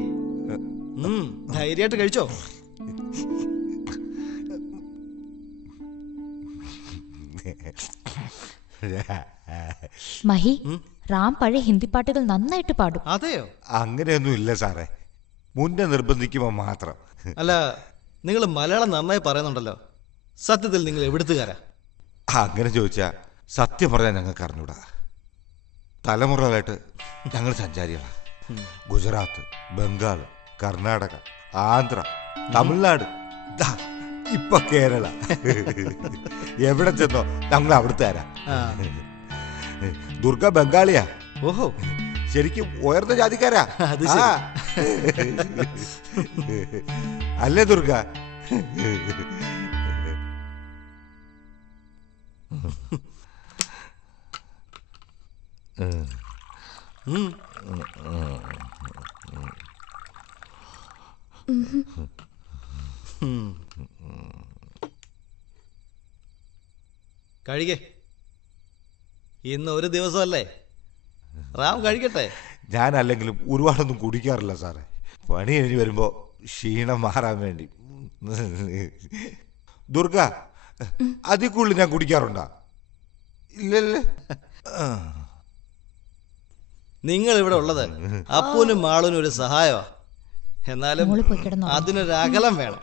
ധൈര്യമായിട്ട് കഴിച്ചോ. മഹി, റാം പഴയ ഹിന്ദി പാട്ടുകൾ നന്നായിട്ട് പാടും. അതെയോ? അങ്ങനെയൊന്നും ഇല്ല സാറേ, മുന്നേ നിർബന്ധിക്കുമ്പോ മാത്രം. അല്ല, നിങ്ങൾ മലയാളം നന്നായി പറയുന്നുണ്ടല്ലോ. സത്യത്തിൽ നിങ്ങൾ എവിടുത്തുകാരാ? അങ്ങനെ ചോദിച്ചാ സത്യം പറഞ്ഞാൽ ഞങ്ങൾക്ക് അറിഞ്ഞൂടാ. തലമുറകളായിട്ട് ഞങ്ങൾ സഞ്ചാരികളാ. ഗുജറാത്ത്, ബംഗാൾ, കർണാടക, ആന്ധ്ര, തമിഴ്നാട്, ഇപ്പൊ കേരള. എവിടെ ചെന്നോ ഞങ്ങൾ അവിടുത്തെ ആരാ. ദുർഗ ബംഗാളിയാ. ഓഹോ, ശരിക്കും ഉയർന്ന ജാതിക്കാരാ. അല്ലേ ദുർഗ? കഴിക്കേ, ഇന്ന് ഒരു ദിവസമല്ലേ. റാം കഴിക്കട്ടെ. ഞാനല്ലെങ്കിലും ഒരുപാടൊന്നും കുടിക്കാറില്ല സാറേ. പണി കഴിഞ്ഞ് വരുമ്പോ ക്ഷീണം മാറാൻ വേണ്ടി. ദുർഗ, അതിൽ കൂടുതൽ ഞാൻ കുടിക്കാറുണ്ടാ? ഇല്ലല്ലേ. നിങ്ങൾ ഇവിടെ ഉള്ളത് അപ്പൂനും മാളൂനും ഒരു സഹായമാ. എന്നാലും അതിനൊരു അകലം വേണം.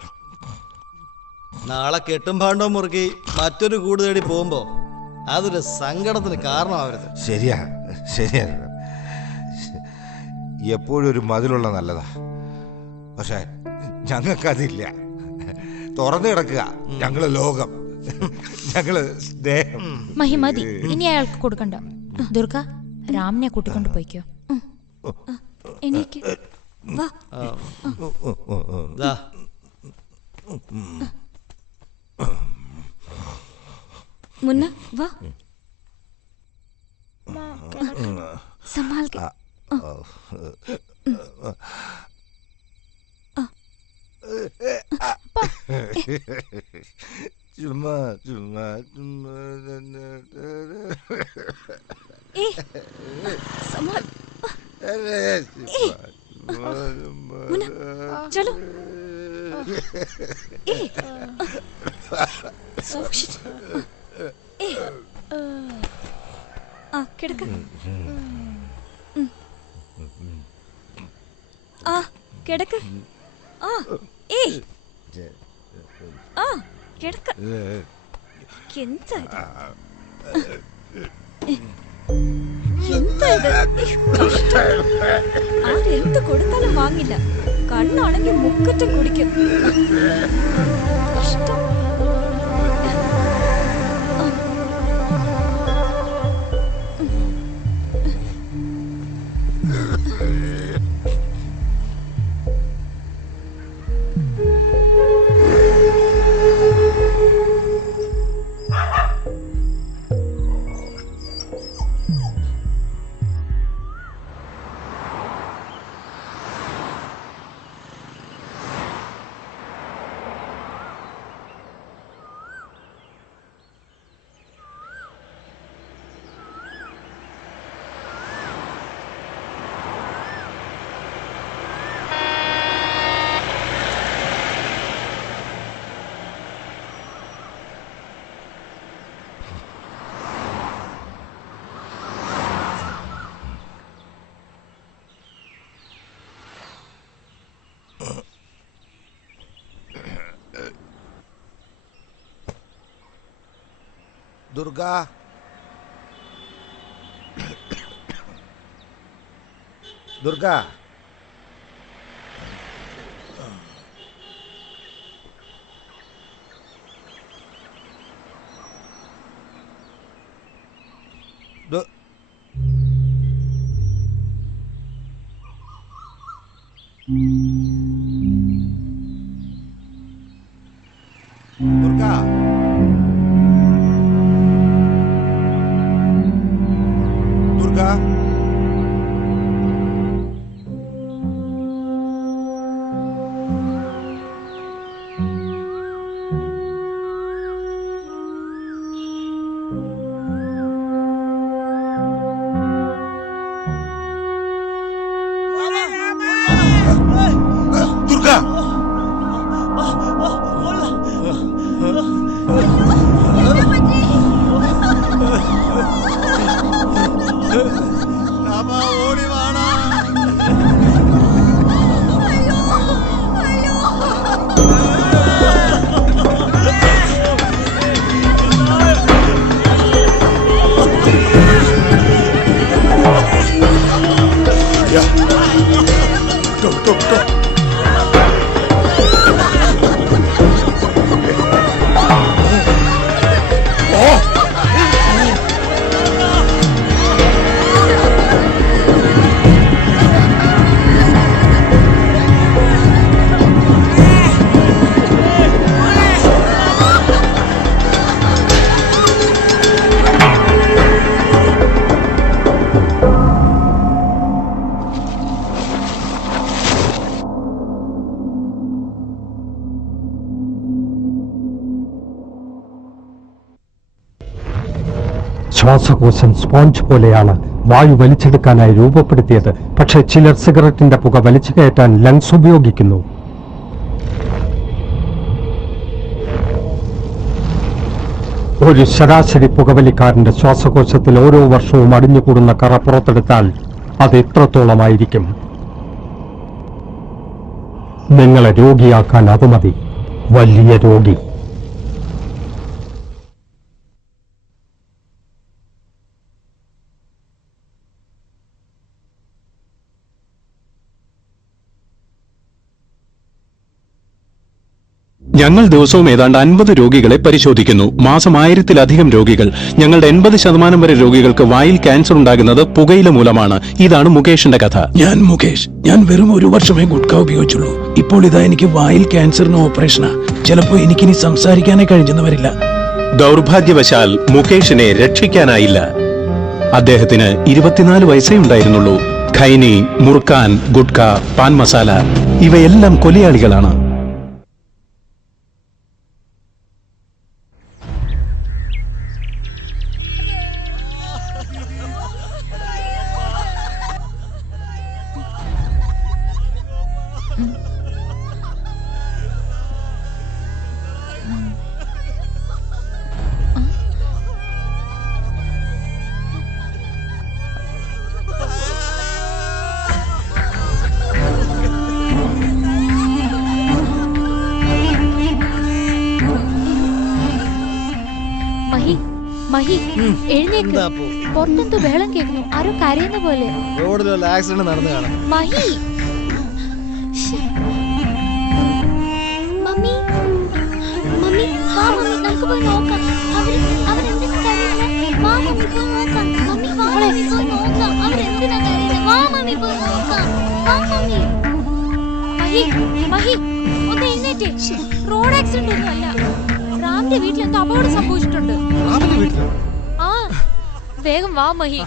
നാളെ കെട്ടും പാണ്ടവും മുറുക്കി മറ്റൊരു കൂട് തേടി പോകുമ്പോ അതൊരു സങ്കടത്തിന് കാരണമാവരുത്. ശരിയാ, ശരിയാ. എപ്പോഴും ഒരു മതിലുള്ള നല്ലതാ. പക്ഷെ ഞങ്ങൾക്കതില്ല. തുറന്നു കിടക്കുക ഞങ്ങള് ലോകം, ഞങ്ങള് സ്നേഹം. മഹി, മതി, ഇനി അയാൾക്ക് കൊടുക്കണ്ട. ദുർഗ, രാമിനെ കൂട്ടിക്കൊണ്ട് പോയിക്കോ. എനിക്ക് വാ. മുന്ന വാ. संभाल के. ചുമ്മാ ചുമ്മാ ചുമ്മാ. संभाल. मुन्ना, चलो. കിടക്ക. കിടക്ക്. ഏയ് ആ കിടക്ക എന്താ ആരെന്ത് കൊടുത്താലും വാങ്ങില്ല. കണ്ണാണെങ്കിൽ മുക്കറ്റം കുടിക്കും. കഷ്ടം. ദുർഗാ, ദുർഗാ, ദുർഗാ, ദുർഗാ, ദുർഗാ, ഓടി വാടാ. ശ്വാസകോശം സ്പോഞ്ച് പോലെയാണ് വായു വലിച്ചെടുക്കാനായി രൂപപ്പെടുത്തിയത്. പക്ഷേ ചിലർ സിഗരറ്റിന്റെ പുക വലിച്ചു കയറ്റാൻ ലങ്സ് ഉപയോഗിക്കുന്നു. ഒരു ശരാശരി പുകവലിക്കാരന്റെ ശ്വാസകോശത്തിൽ ഓരോ വർഷവും അടിഞ്ഞുകൂടുന്ന കറ പുറത്തെടുത്താൽ അത് എത്രത്തോളമായിരിക്കും? നിങ്ങളെ രോഗിയാക്കാൻ അത് മതി. വലിയ രോഗി. ഞങ്ങൾ ദിവസവും ഏതാണ്ട് 50 രോഗികളെ പരിശോധിക്കുന്നു. മാസം 1000-ലധികം രോഗികൾ. ഞങ്ങളുടെ 80% വരെ രോഗികൾക്ക് വായിൽ ക്യാൻസർ ഉണ്ടാകുന്നത് പുകയില മൂലമാണ്. ഇതാണ് മുകേഷിന്റെ കഥ. ഞാൻ മുകേഷ്. ഞാൻ വെറും 1 വർഷമേ ഗുഡ്ക ഉപയോഗിച്ചുള്ളൂ. ഇപ്പോൾ ഇതാ എനിക്ക് വായിൽ ക്യാൻസറിന് ഓപ്പറേഷനാ. ചിലപ്പോ എനിക്കിനി സംസാരിക്കാനേ കഴിഞ്ഞെന്ന് വരില്ല. ദൗർഭാഗ്യവശാൽ മുകേഷിനെ രക്ഷിക്കാനായില്ല. അദ്ദേഹത്തിന് 24 വയസ്സേ ഉണ്ടായിരുന്നുള്ളൂ. ഖൈനി, മുർക്കാൻ, ഗുഡ്ക, പാൻ മസാല ഇവയെല്ലാം കൊലയാളികളാണ്. മഹി എഴുന്നേക്ക്. പുറത്തെന്തോ ബഹളം കേൾക്കുന്നു, ആരോ കരയുന്ന പോലെ. റോഡിലുള്ള ആക്സിഡന്റ് നടന്നു കാണാം. മഹി മമ്മി മമ്മി വാ മമ്മി നമുക്ക് പോയി നോക്കാം. അവരെന്തിനാ കരയുന്നത്? വാ മമ്മി പോയി നോക്കാം. മമ്മി വാ മമ്മി പോയി നോക്കാം. അവരെന്തിനാ കരയുന്നത്? വാ മമ്മി പോയി നോക്കാം. വാ മമ്മി. മഹി മഹി ഒന്ന് എഴുന്നേറ്റ്. റോഡ് ആക്സിഡന്റ് ഒന്നും അല്ല. റാമിന്റെ വീട്ടിൽ എന്തോ അപകടം സംഭവിച്ചിട്ടുണ്ട്. ആ വേഗം വാ മഹി.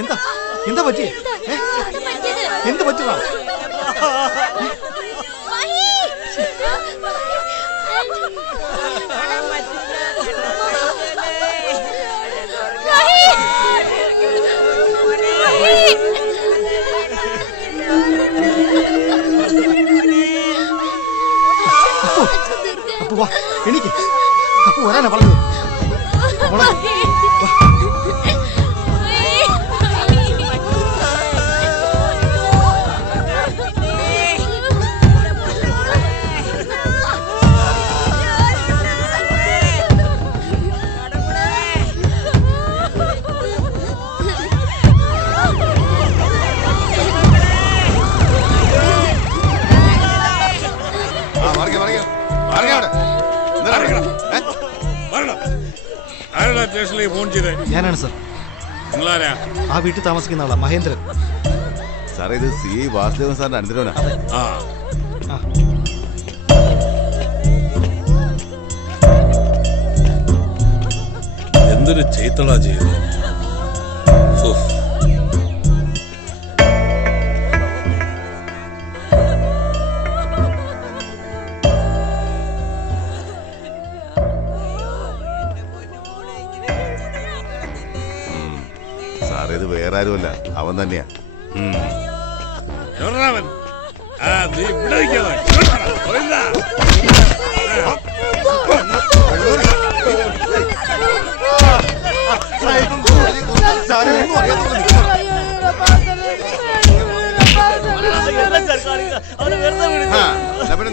എന്താ എന്താ പറ്റിയേ? എന്ത് പറ്റിയതാ? അപ്പൊ വാ എനിക്ക് അപ്പൊ വരാനാ പറഞ്ഞത്. ഞാനാണ് സാർ. ആ വീട്ടിൽ താമസിക്കുന്ന ആളാ മഹേന്ദ്രൻ. സാറേ ഇത് CI വാസുദേവൻ സാറിന്റെ അനന്തരവനാ. എന്തൊരു ചെയ്തളാ ചെയ്തത്. സാറേ ഇത് വേറെ ആരുമല്ല, അവൻ തന്നെയാ.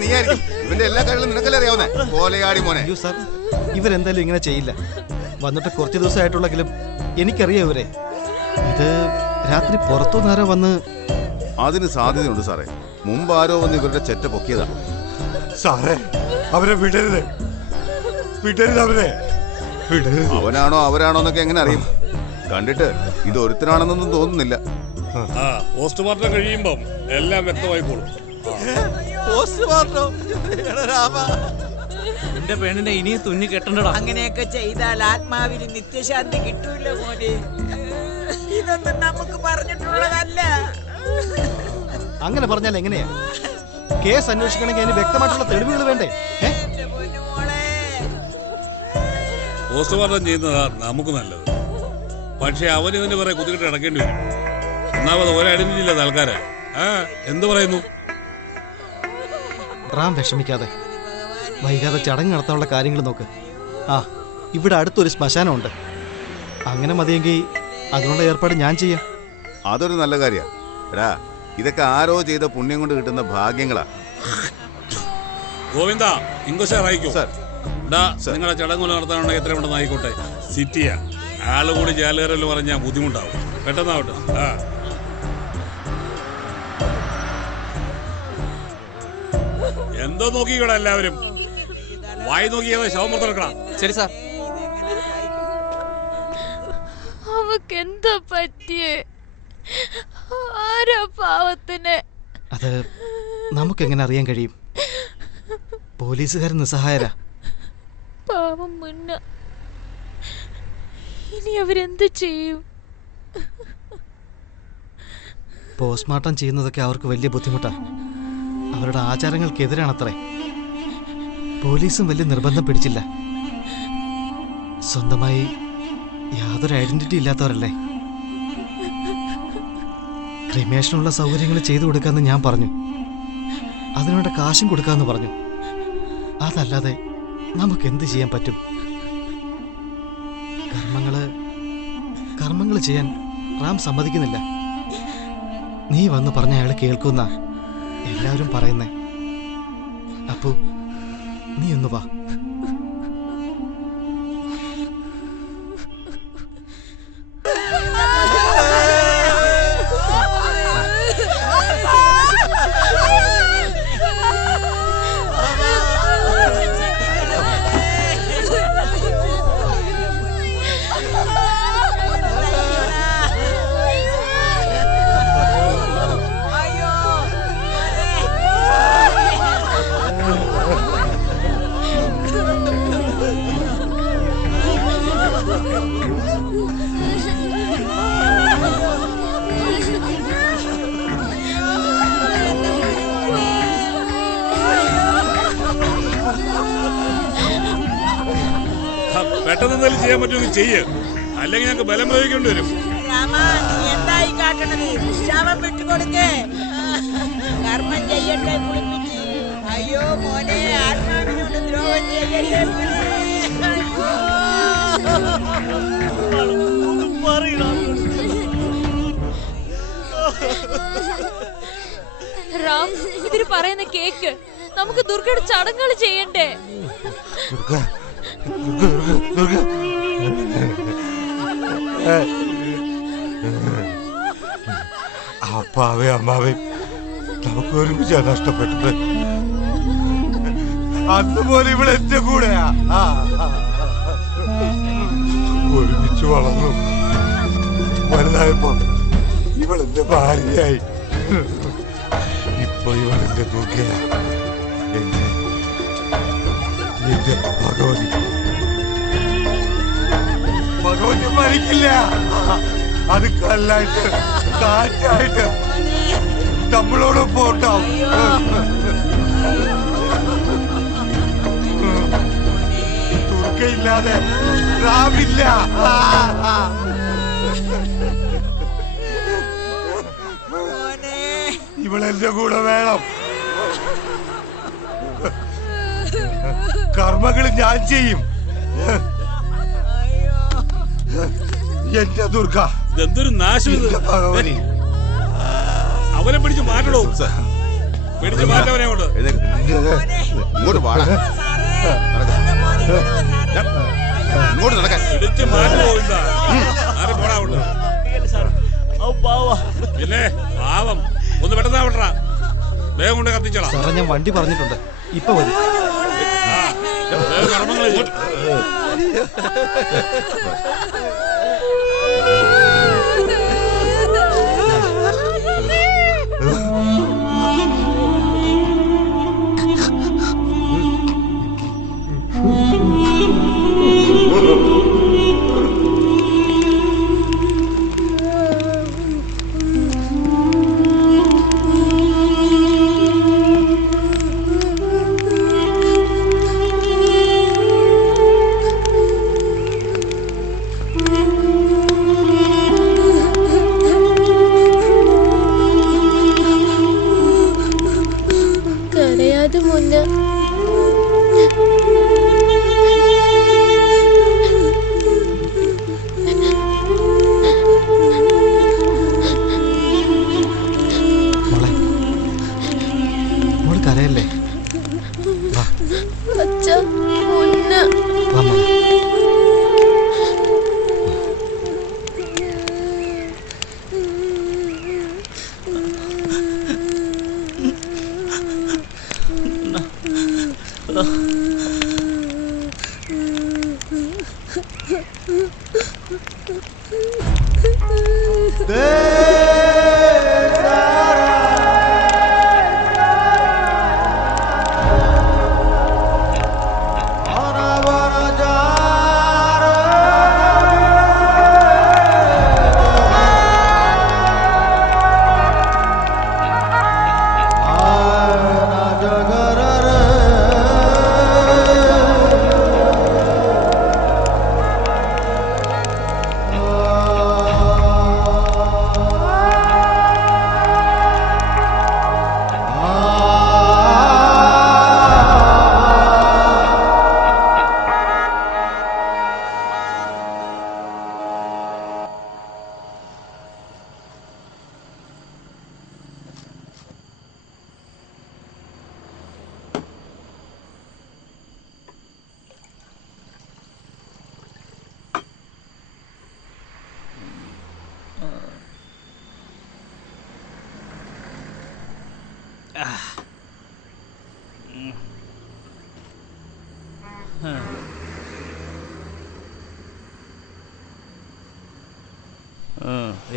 നീയായിരിക്കും ഇവന്റെ എല്ലാ കാര്യങ്ങളും നിനക്കല്ലേ അറിയാവുന്നേ കോലയാടി മോനെ. സാർ ഇവരെന്തായാലും ഇങ്ങനെ ചെയ്യില്ല. വന്നിട്ട് കുറച്ച് ദിവസമായിട്ടുള്ളെങ്കിലും എനിക്കറിയാം ഇവരെ. ഇത് രാത്രി പുറത്തുനിന്നാരോ വന്ന്. അതിന് സാധ്യതയുണ്ട് സാറേ. മുമ്പ് ആരോ വന്ന് ഇവരുടെ ചെറ്റ പൊക്കിയതാ. സാറേ അവരെ വിടരുത്, വിടരുത് അവരെ. അവനാണോ അവരാണോ എന്നൊക്കെ എങ്ങനെ അറിയും? കണ്ടിട്ട് ഇത് ഒരുത്തനാണെന്നൊന്നും തോന്നുന്നില്ല. പോസ്റ്റ്മോർട്ടം കഴിയുമ്പം എല്ലാം വ്യക്തമായിക്കോളും. എന്റെ പെണ്ണിനെ ഇനിയും തുന്നി കെട്ടണ്ടടാ. അങ്ങനെയൊക്കെ ചെയ്താൽ ആത്മാവിന് നിത്യശാന്തി കിട്ടൂല മോനെ. ഇതൊന്നും നമുക്ക് പറഞ്ഞിട്ടുള്ളതല്ല. അങ്ങനെ പറഞ്ഞാൽ എങ്ങനെയാ? കേസ് അന്വേഷിക്കണമെങ്കിൽ അതിന് വ്യക്തമായിട്ടുള്ള തെളിവുകൾ വേണ്ടേ? പോസ്റ്റ്മോർട്ടം ചെയ്യുന്നതാ നമുക്ക് നല്ലത്. പക്ഷെ അവന് കുറെ കുത്തിക്കിട്ട് ഇടക്കേണ്ടി വരും. ഒന്നാമത് ഒരടിഞ്ഞില്ല ആൾക്കാരെ. എന്തു പറയുന്നു? റാം വിഷമിക്കാതെ വൈകാതെ ചടങ്ങ് നടത്താനുള്ള കാര്യങ്ങൾ നോക്ക്. ഇവിടെ അടുത്തൊരു ശ്മശാനമുണ്ട്. അങ്ങനെ മതിയെങ്കിൽ അതിനുള്ള ഏർപ്പാട് ഞാൻ ചെയ്യാം. അതൊരു നല്ല കാര്യമാണ്. എടാ ഇതൊക്കെ ആരോ ചെയ്ത പുണ്യം കൊണ്ട് കിട്ടുന്ന ഭാഗ്യങ്ങളാ. ഗോവിന്ദ ഇംഗ്ലീഷ് സാർ നിങ്ങളെ ചടങ്ങുകൾ നടത്താനുണ്ടെങ്കിൽ എത്ര ഉണ്ടെന്ന് ആയിക്കോട്ടെ. സിറ്റിയാ ആള് കൂടി ജാലുകാരെല്ലാം പറഞ്ഞാൽ ബുദ്ധിമുട്ടാവും. പെട്ടെന്നാവട്ടെ. എന്തോ നോക്കിക്കോടാ എല്ലാവരും. വായി നോക്കിയാ ശവം പുറത്തെടുക്കണം. ശരി സാർ. അവക്കെന്താ പറ്റിയേ? ആരാ പാവത്തിന്? അത് നമുക്കെങ്ങനെ അറിയാൻ കഴിയും? പോലീസുകാർ നിസ്സഹായരാ. പാവം മുന്ന. ഇനി അവരെന്ത് ചെയ്യും? പോസ്റ്റ്മോർട്ടം ചെയ്യുന്നതൊക്കെ അവർക്ക് വലിയ ബുദ്ധിമുട്ടാ. അവരുടെ ആചാരങ്ങൾക്കെതിരാണത്രേ. പോലീസും വലിയ നിർബന്ധം പിടിച്ചില്ല. സ്വന്തമായി യാതൊരു ഐഡന്റിറ്റി ഇല്ലാത്തവരല്ലേ. ക്രിമേഷനുള്ള സൗകര്യങ്ങൾ ചെയ്തു കൊടുക്കാമെന്ന് ഞാൻ പറഞ്ഞു. അതിനുവേണ്ട കാശും കൊടുക്കാമെന്ന് പറഞ്ഞു. അതല്ലാതെ നമുക്ക് എന്ത് ചെയ്യാൻ പറ്റും? കർമ്മങ്ങൾ ചെയ്യാൻ റാം സമ്മതിക്കുന്നില്ല. നീ വന്ന് പറഞ്ഞ അയാൾ കേൾക്കുന്ന എല്ലാവരും പറയുന്നേ. അപ്പോ നീ ഒന്ന് വാ. പെട്ടെന്ന് എന്തെങ്കിലും ചെയ്യാൻ പറ്റുമെങ്കിൽ ചെയ്യ്, അല്ലെങ്കിൽ ഞങ്ങൾക്ക് ബലം പ്രയോഗിക്കേണ്ടി വരും. എന്തായി കാട്ടണത്? ശവം വിട്ടുകൊടുക്കേ. കർമ്മം ചെയ്യട്ടെ കുളിപ്പിച്ച്. അയ്യോ മോനെ, ആത്മാവിനോട് ദ്രോഹം ചെയ്യല്ലേ മോനെ. റാം, ഇവര് പറയുന്ന കേക്ക്. നമുക്ക് ദുർഗയുടെ ചടങ്ങുകൾ ചെയ്യണ്ടേ? അപ്പാവേ അമ്മാവേയും നമുക്ക് ഒരുമിച്ചാ നഷ്ടപ്പെട്ടത്. അതുപോലെ ഇവിടെ എന്റെ കൂടെയാ ഒരുമിച്ച് വളർന്നു. വലുതായപ്പോ ഇവളെന്റെ ഭാര്യയായി. ഇപ്പൊ ഇവളെന്റെ ദുർഗയാ, എന്റെ ഭഗവതി. ഭഗവതി മരിക്കില്ല. അത് കല്ലായിട്ട് കാറ്റായിട്ട് നമ്മളോടൊപ്പം ഉണ്ടാവും. ദുർഗയില്ലാതെ റാമില്ല. ഇവളെന്റെ കൂടെ വേണം. കർമ്മങ്ങൾ ഞാൻ ചെയ്യും. എന്റെ ദുർഗ, എന്തൊരു നാശം ഇത്. ഭഗവതി, അവനെ പിടിച്ച് മാറ്റണോ? പിടിച്ച് മാറ്റവനെ കൊണ്ട് ഇങ്ങോട്ട് പാടാ. ഇങ്ങോട്ട് നടക്കാൻ പിടിച്ച് മാറ്റണോ? പിന്നെ പാവം ഒന്ന് പെട്ടെന്നാ വിട്ടറാ. വേഗം കൊണ്ട് കത്തിച്ചോളാം. സാറേ, ഞാൻ വണ്ടി പറഞ്ഞിട്ടുണ്ട്, ഇപ്പൊ വരും. കർമ്മങ്ങൾ കരയാതെ മുന്നേ മോള് കരയല്ലേ? അച്ഛ മുന്നേ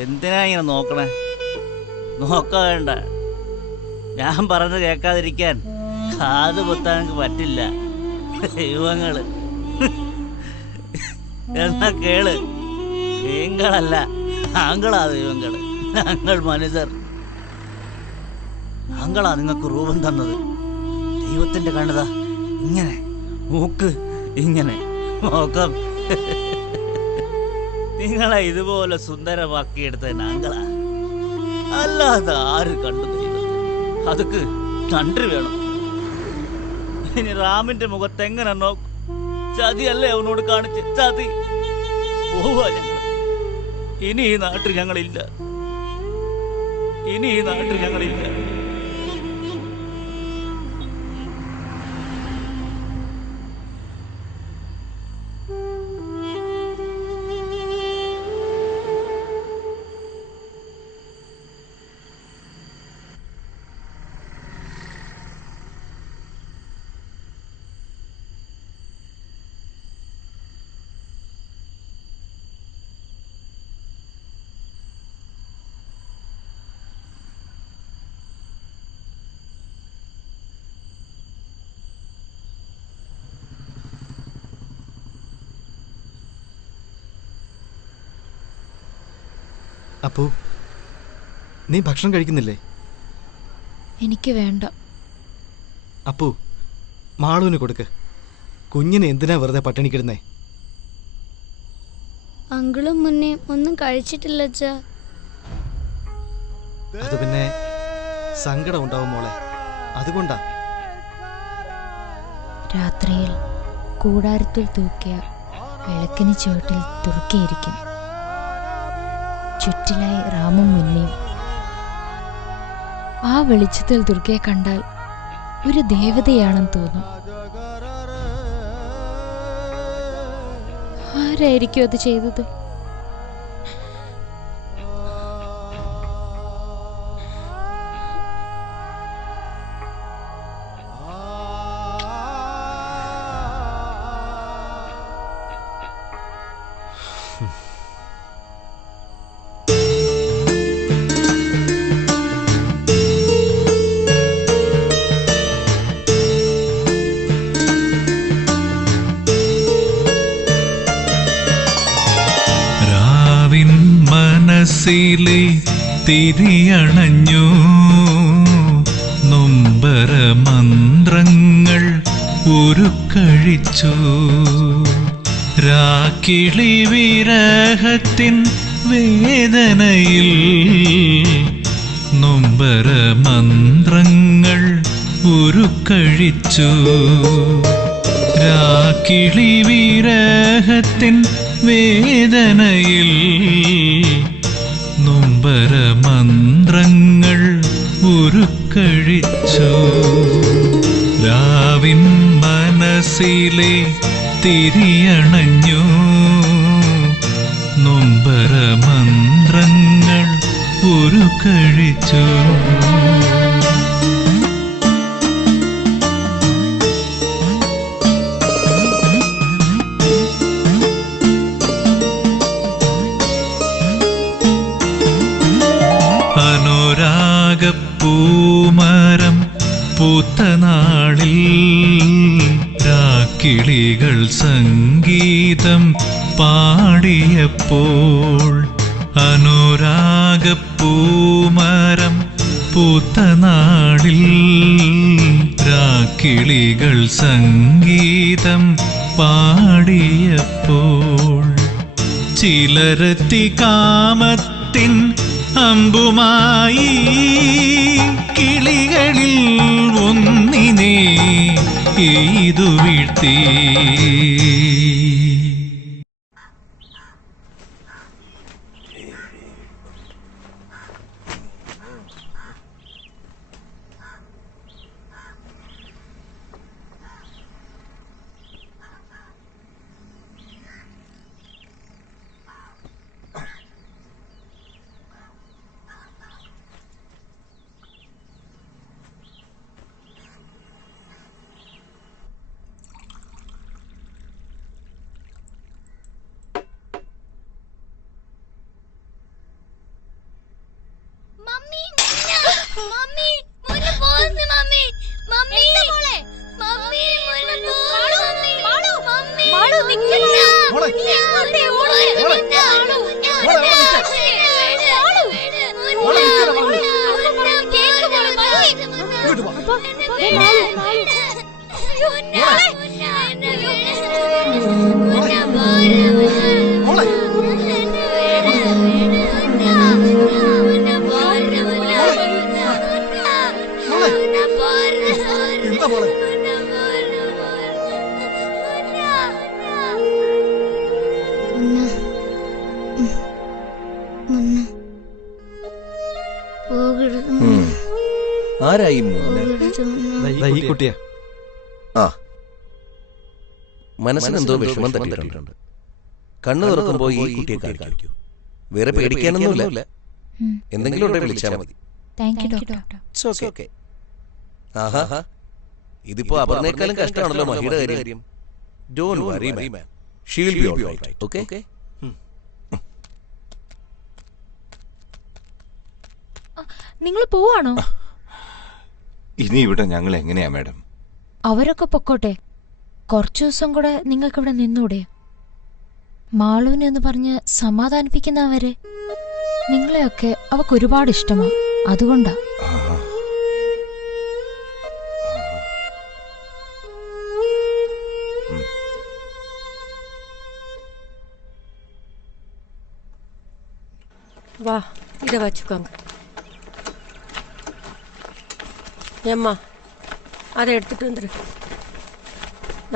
എന്തിനാ ഇങ്ങനെ നോക്കണേ? നോക്കാൻ വേണ്ട. ഞാൻ പറഞ്ഞത് കേൾക്കാതിരിക്കാൻ കാത് പൊത്താൻ എനിക്ക് പറ്റില്ല. ദൈവങ്ങള് എന്നാ കേള്. ദൈവങ്ങളല്ല, താങ്കളാ ദൈവങ്ങള്. ഞങ്ങൾ മനുഷ്യർ. താങ്കളാ നിങ്ങൾക്ക് രൂപം തന്നത്. ദൈവത്തിന്റെ കണ്ണുതാ ഇങ്ങനെ, മൂക്ക് ഇങ്ങനെ, നോക്കം. നിങ്ങളെ ഇതുപോലെ സുന്ദരമാക്കിയെടുത്ത ഞങ്ങളാ. അല്ലാതെ ആര് കണ്ടു ദൈവത്തെ? അതൊക്കെ നன்றി വേണം. ഇനി റാമിന്റെ മുഖത്ത് എങ്ങനെ നോക്കും? ചതിയല്ലേ അവനോട് കാണിച്ച്? ചതി. പോവാ ഞങ്ങൾ. ഇനി ഈ നാട്ടിൽ ഞങ്ങളില്ല. ഇനി ഈ നാട്ടിൽ ഞങ്ങളില്ല. അപ്പു, നീ ഭക്ഷണം കഴിക്കുന്നില്ലേ? എനിക്ക് വേണ്ട. അപ്പു, മാളുവിന് കൊടുക്ക്. കുഞ്ഞിനെ എന്തിനാ വെറുതെ പട്ടിണിക്കിടുന്നേ? അങ്കിളും മുന്നേ ഒന്നും കഴിച്ചിട്ടില്ല അച്ഛാ. അത് പിന്നെ സങ്കടം ഉണ്ടാവും മോളെ, അതുകൊണ്ടാ. രാത്രിയിൽ കൂടാരത്തിൽ തൂക്കിയ വിളക്കിന് ചുവട്ടിൽ തുറക്കിയിരിക്കും. ചുറ്റിലായി റാമും മുന്നിയും. ആ വെളിച്ചത്തിൽ ദുർഗയെ കണ്ടാൽ ഒരു ദേവതയാണെന്ന് തോന്നും. ആരായിരിക്കും അത് ചെയ്തത്? മനസ്സിലെ തിരിയണഞ്ഞു നൊമ്പര മന്ത്രങ്ങൾ ഉരുക്കഴിച്ചു. രാക്കിളി വിരഹത്തിൻ വേദനയിൽ നൊമ്പര മന്ത്രങ്ങൾ ഉരുക്കഴിച്ചു. രാക്കിളി വിരഹത്തിൻ വേദനയിൽ നൊമ്പര മന്ത്രങ്ങൾ ഉരുക്കഴിച്ചു. രാവിൻ മനസ്സിലെ തിരിയണഞ്ഞു നൊമ്പര മന്ത്രങ്ങൾ ഉരുക്കഴിച്ചു. പൂമരം പൂത്തനാളിൽ രാക്കിളികൾ സംഗീതം പാടിയപ്പോൾ. അനുരാഗപ്പൂമരം പൂത്തനാളിൽ രാക്കിളികൾ സംഗീതം പാടിയപ്പോൾ. ചിലരെത്തി കാമത്തിൻ അമ്പുമായി കിളികളിൽ ഒന്നിനെ എയ്തു വീഴ്ത്തി. ആരായി ഈ കുട്ടിയാ. ആ, മനസ്സിനെന്തോ വിഷമം തട്ടിയിട്ടുണ്ട്. കണ്ണു തുറക്കുമ്പോ ഈ കുട്ടിയെ കാണിക്കൂ. വേറെ പേടിക്കാനൊന്നുമില്ല. എന്തെങ്കിലും ഉണ്ടെ വിളിച്ചാൽ മതി. ഓക്കെ. ആഹാ, ഇതിപ്പോ അപർണേക്കാളും കഷ്ടമാണല്ലോ മഹിയുടെ കാര്യം. Don't worry ma'am, she will be alright. Okay. നിങ്ങൾ പോവാണോ? ഇനി ഇവിടെ ഞങ്ങൾ എങ്ങനെയാ മാഡം? അവരൊക്കെ പൊക്കോട്ടെ, കുറച്ചു ദിവസം കൂടെ നിങ്ങൾക്കിവിടെ നിന്നൂടെ? മാളൂനെ എന്ന് പറഞ്ഞ് സമാധാനിപ്പിക്കുന്നവരെ നിങ്ങളെയൊക്കെ അവക്ക് ഒരുപാട് ഇഷ്ടമാ, അതുകൊണ്ടാ. வா இதை வச்சுக்கோங்க. ஏம்மா அதை எடுத்துட்டு வந்துரு.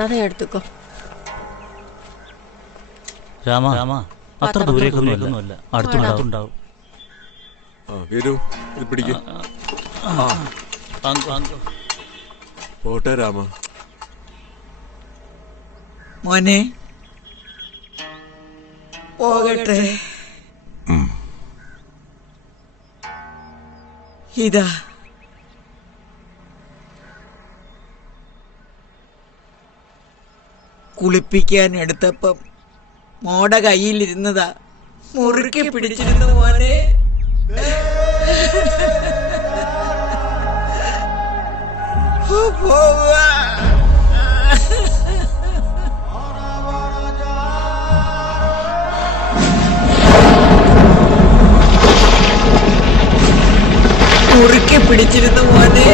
அதை எடுத்துக்கோ. രാമ അത്ര ദൂരേക്കൊന്നുമല്ല, അടുത്തുണ്ടാവും. പോട്ടെ രാമ. മോനെ പോകട്ടെ. ഇതാ കുളിപ്പിക്കാൻ എടുത്തപ്പം മോടെ കയ്യിലിരുന്നതാ, മുറുക്കി പിടിച്ചിരുന്നു മോനെ. പോവാ. മുറുക്കി പിടിച്ചിരുന്നു മോനെ.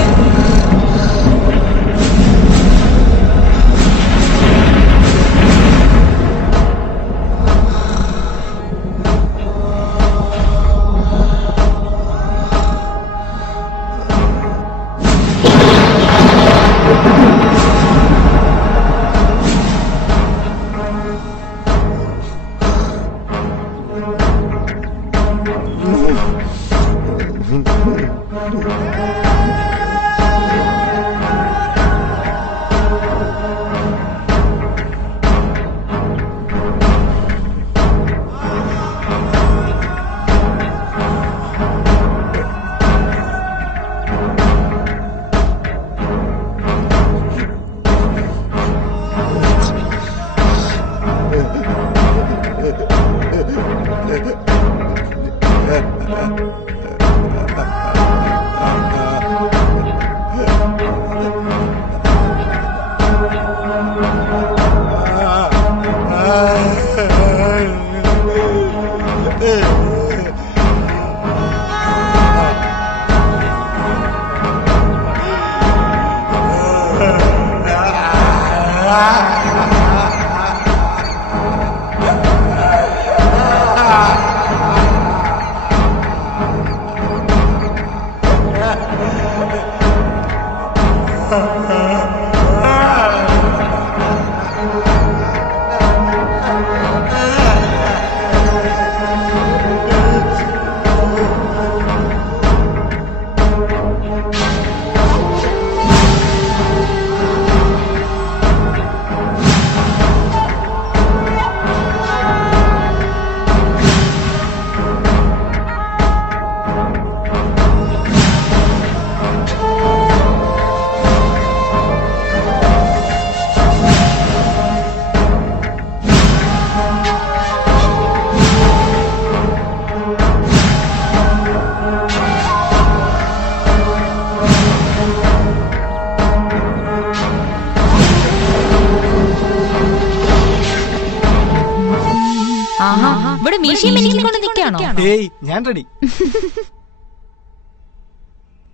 ഞാൻ റെഡി.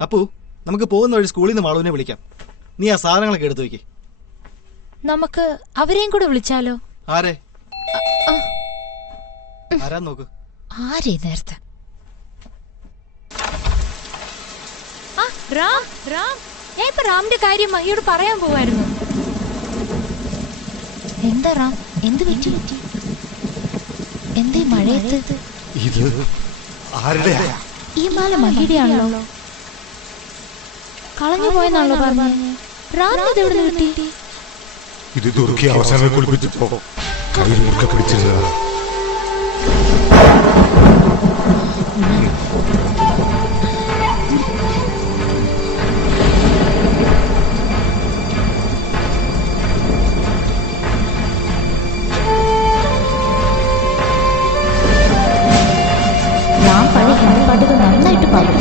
അപ്പു നമുക്ക് പോകുന്ന വഴി സ്കൂളിൽ നിന്ന് മാളുവിനെ വിളിക്കാം. നീ ആ സാധനങ്ങളൊക്കെ എടുത്തു വയ്ക്കേ. നമുക്ക് അവരെയും കൂടെ വിളിച്ചാലോ? ആരെ? ആരാ നോക്ക്. ആരേ നേരത്തെ? റാം, ഞാൻ ഇപ്പൊ റാമിന്റെ കാര്യം മഹിയോട് പറയാൻ പോവായിരുന്നു. എന്താ റാം, എന്ത് പറ്റി? എന്തേ മഴയത്ത്? ഈ മാല മഹിയുടെയാണല്ലോ. കളഞ്ഞു പോയെന്നാണല്ലോ പറഞ്ഞു. റാം ഇത് എവിടെ കിട്ടി? ഇത് ദുർഗയെ അവസാനം കുളിപ്പിച്ചപ്പോ കയ്യിൽ മുറുക്കെ പിടിച്ചിരുന്നതാ. ഞാൻ പഴയ ഹിന്ദി പാട്ടുകൾ നന്നായിട്ട് പാടും.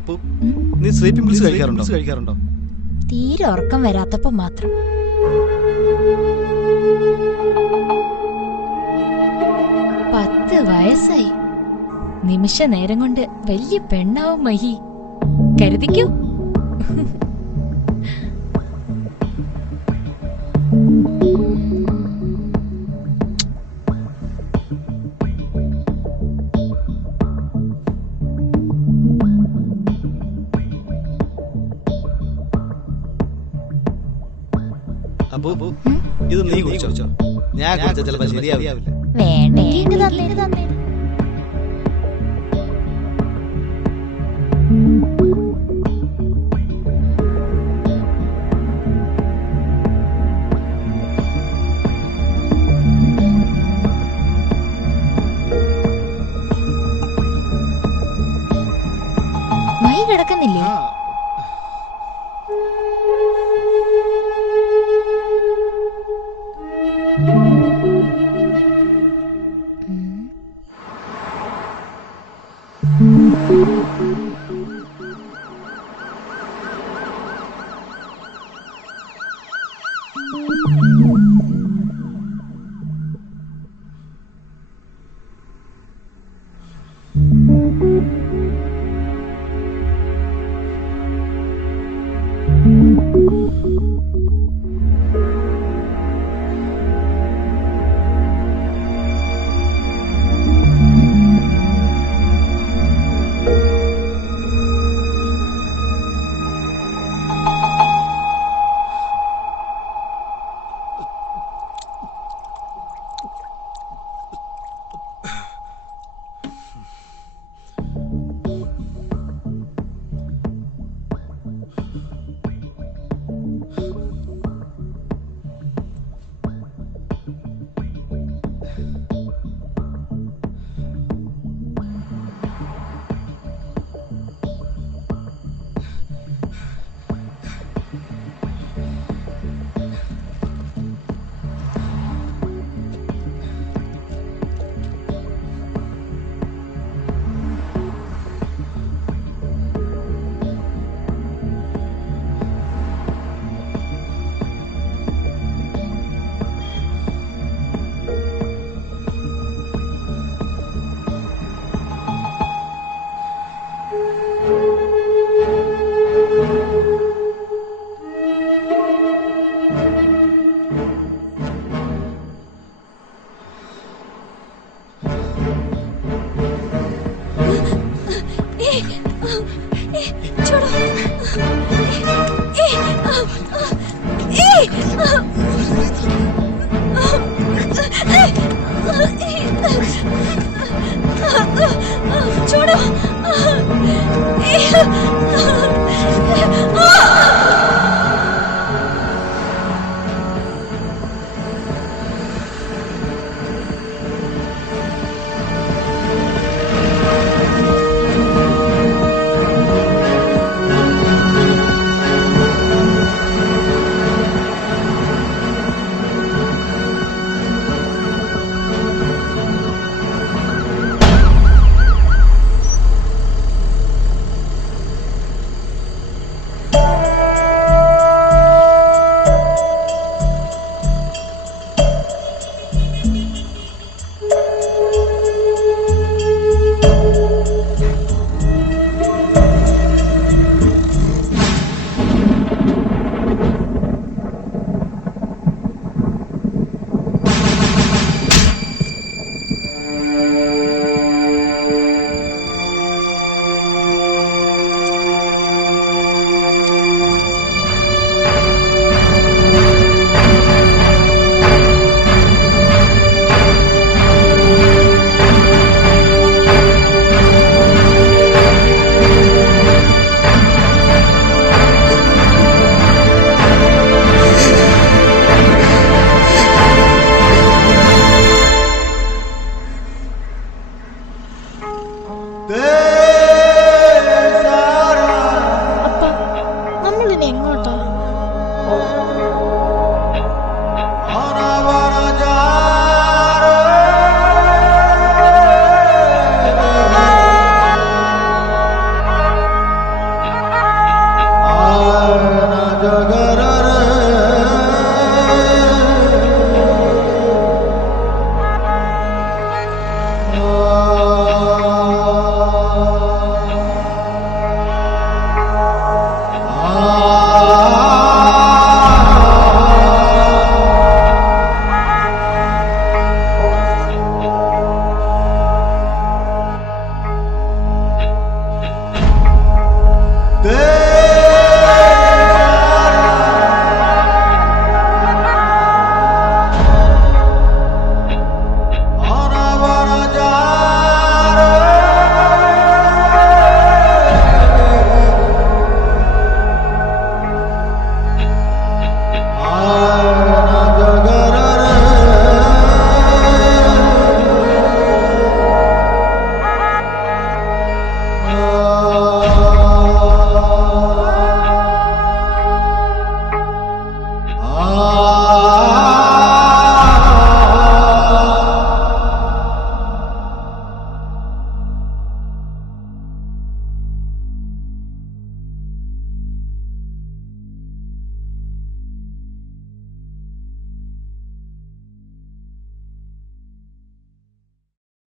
അപ്പു, നീ സ്ലീപ്പിംഗ് പിൽസ് കഴിക്കാറുണ്ടോ? തീരെ ഉറക്കം വരാത്തപ്പോ മാത്രം. പത്ത് വയസ്സായി. നിമിഷ നേരം കൊണ്ട് വലിയ പെണ്ണാവും മഹി. കരുതിക്കൂ. അപ്പു, ഇത് നീ കുടിച്ചോ. ഞാൻ കുടിച്ച ചിലപ്പോ ശരിയാവില്ല. വേണ്ടേ? മഹി കിടക്കുന്നില്ലേ?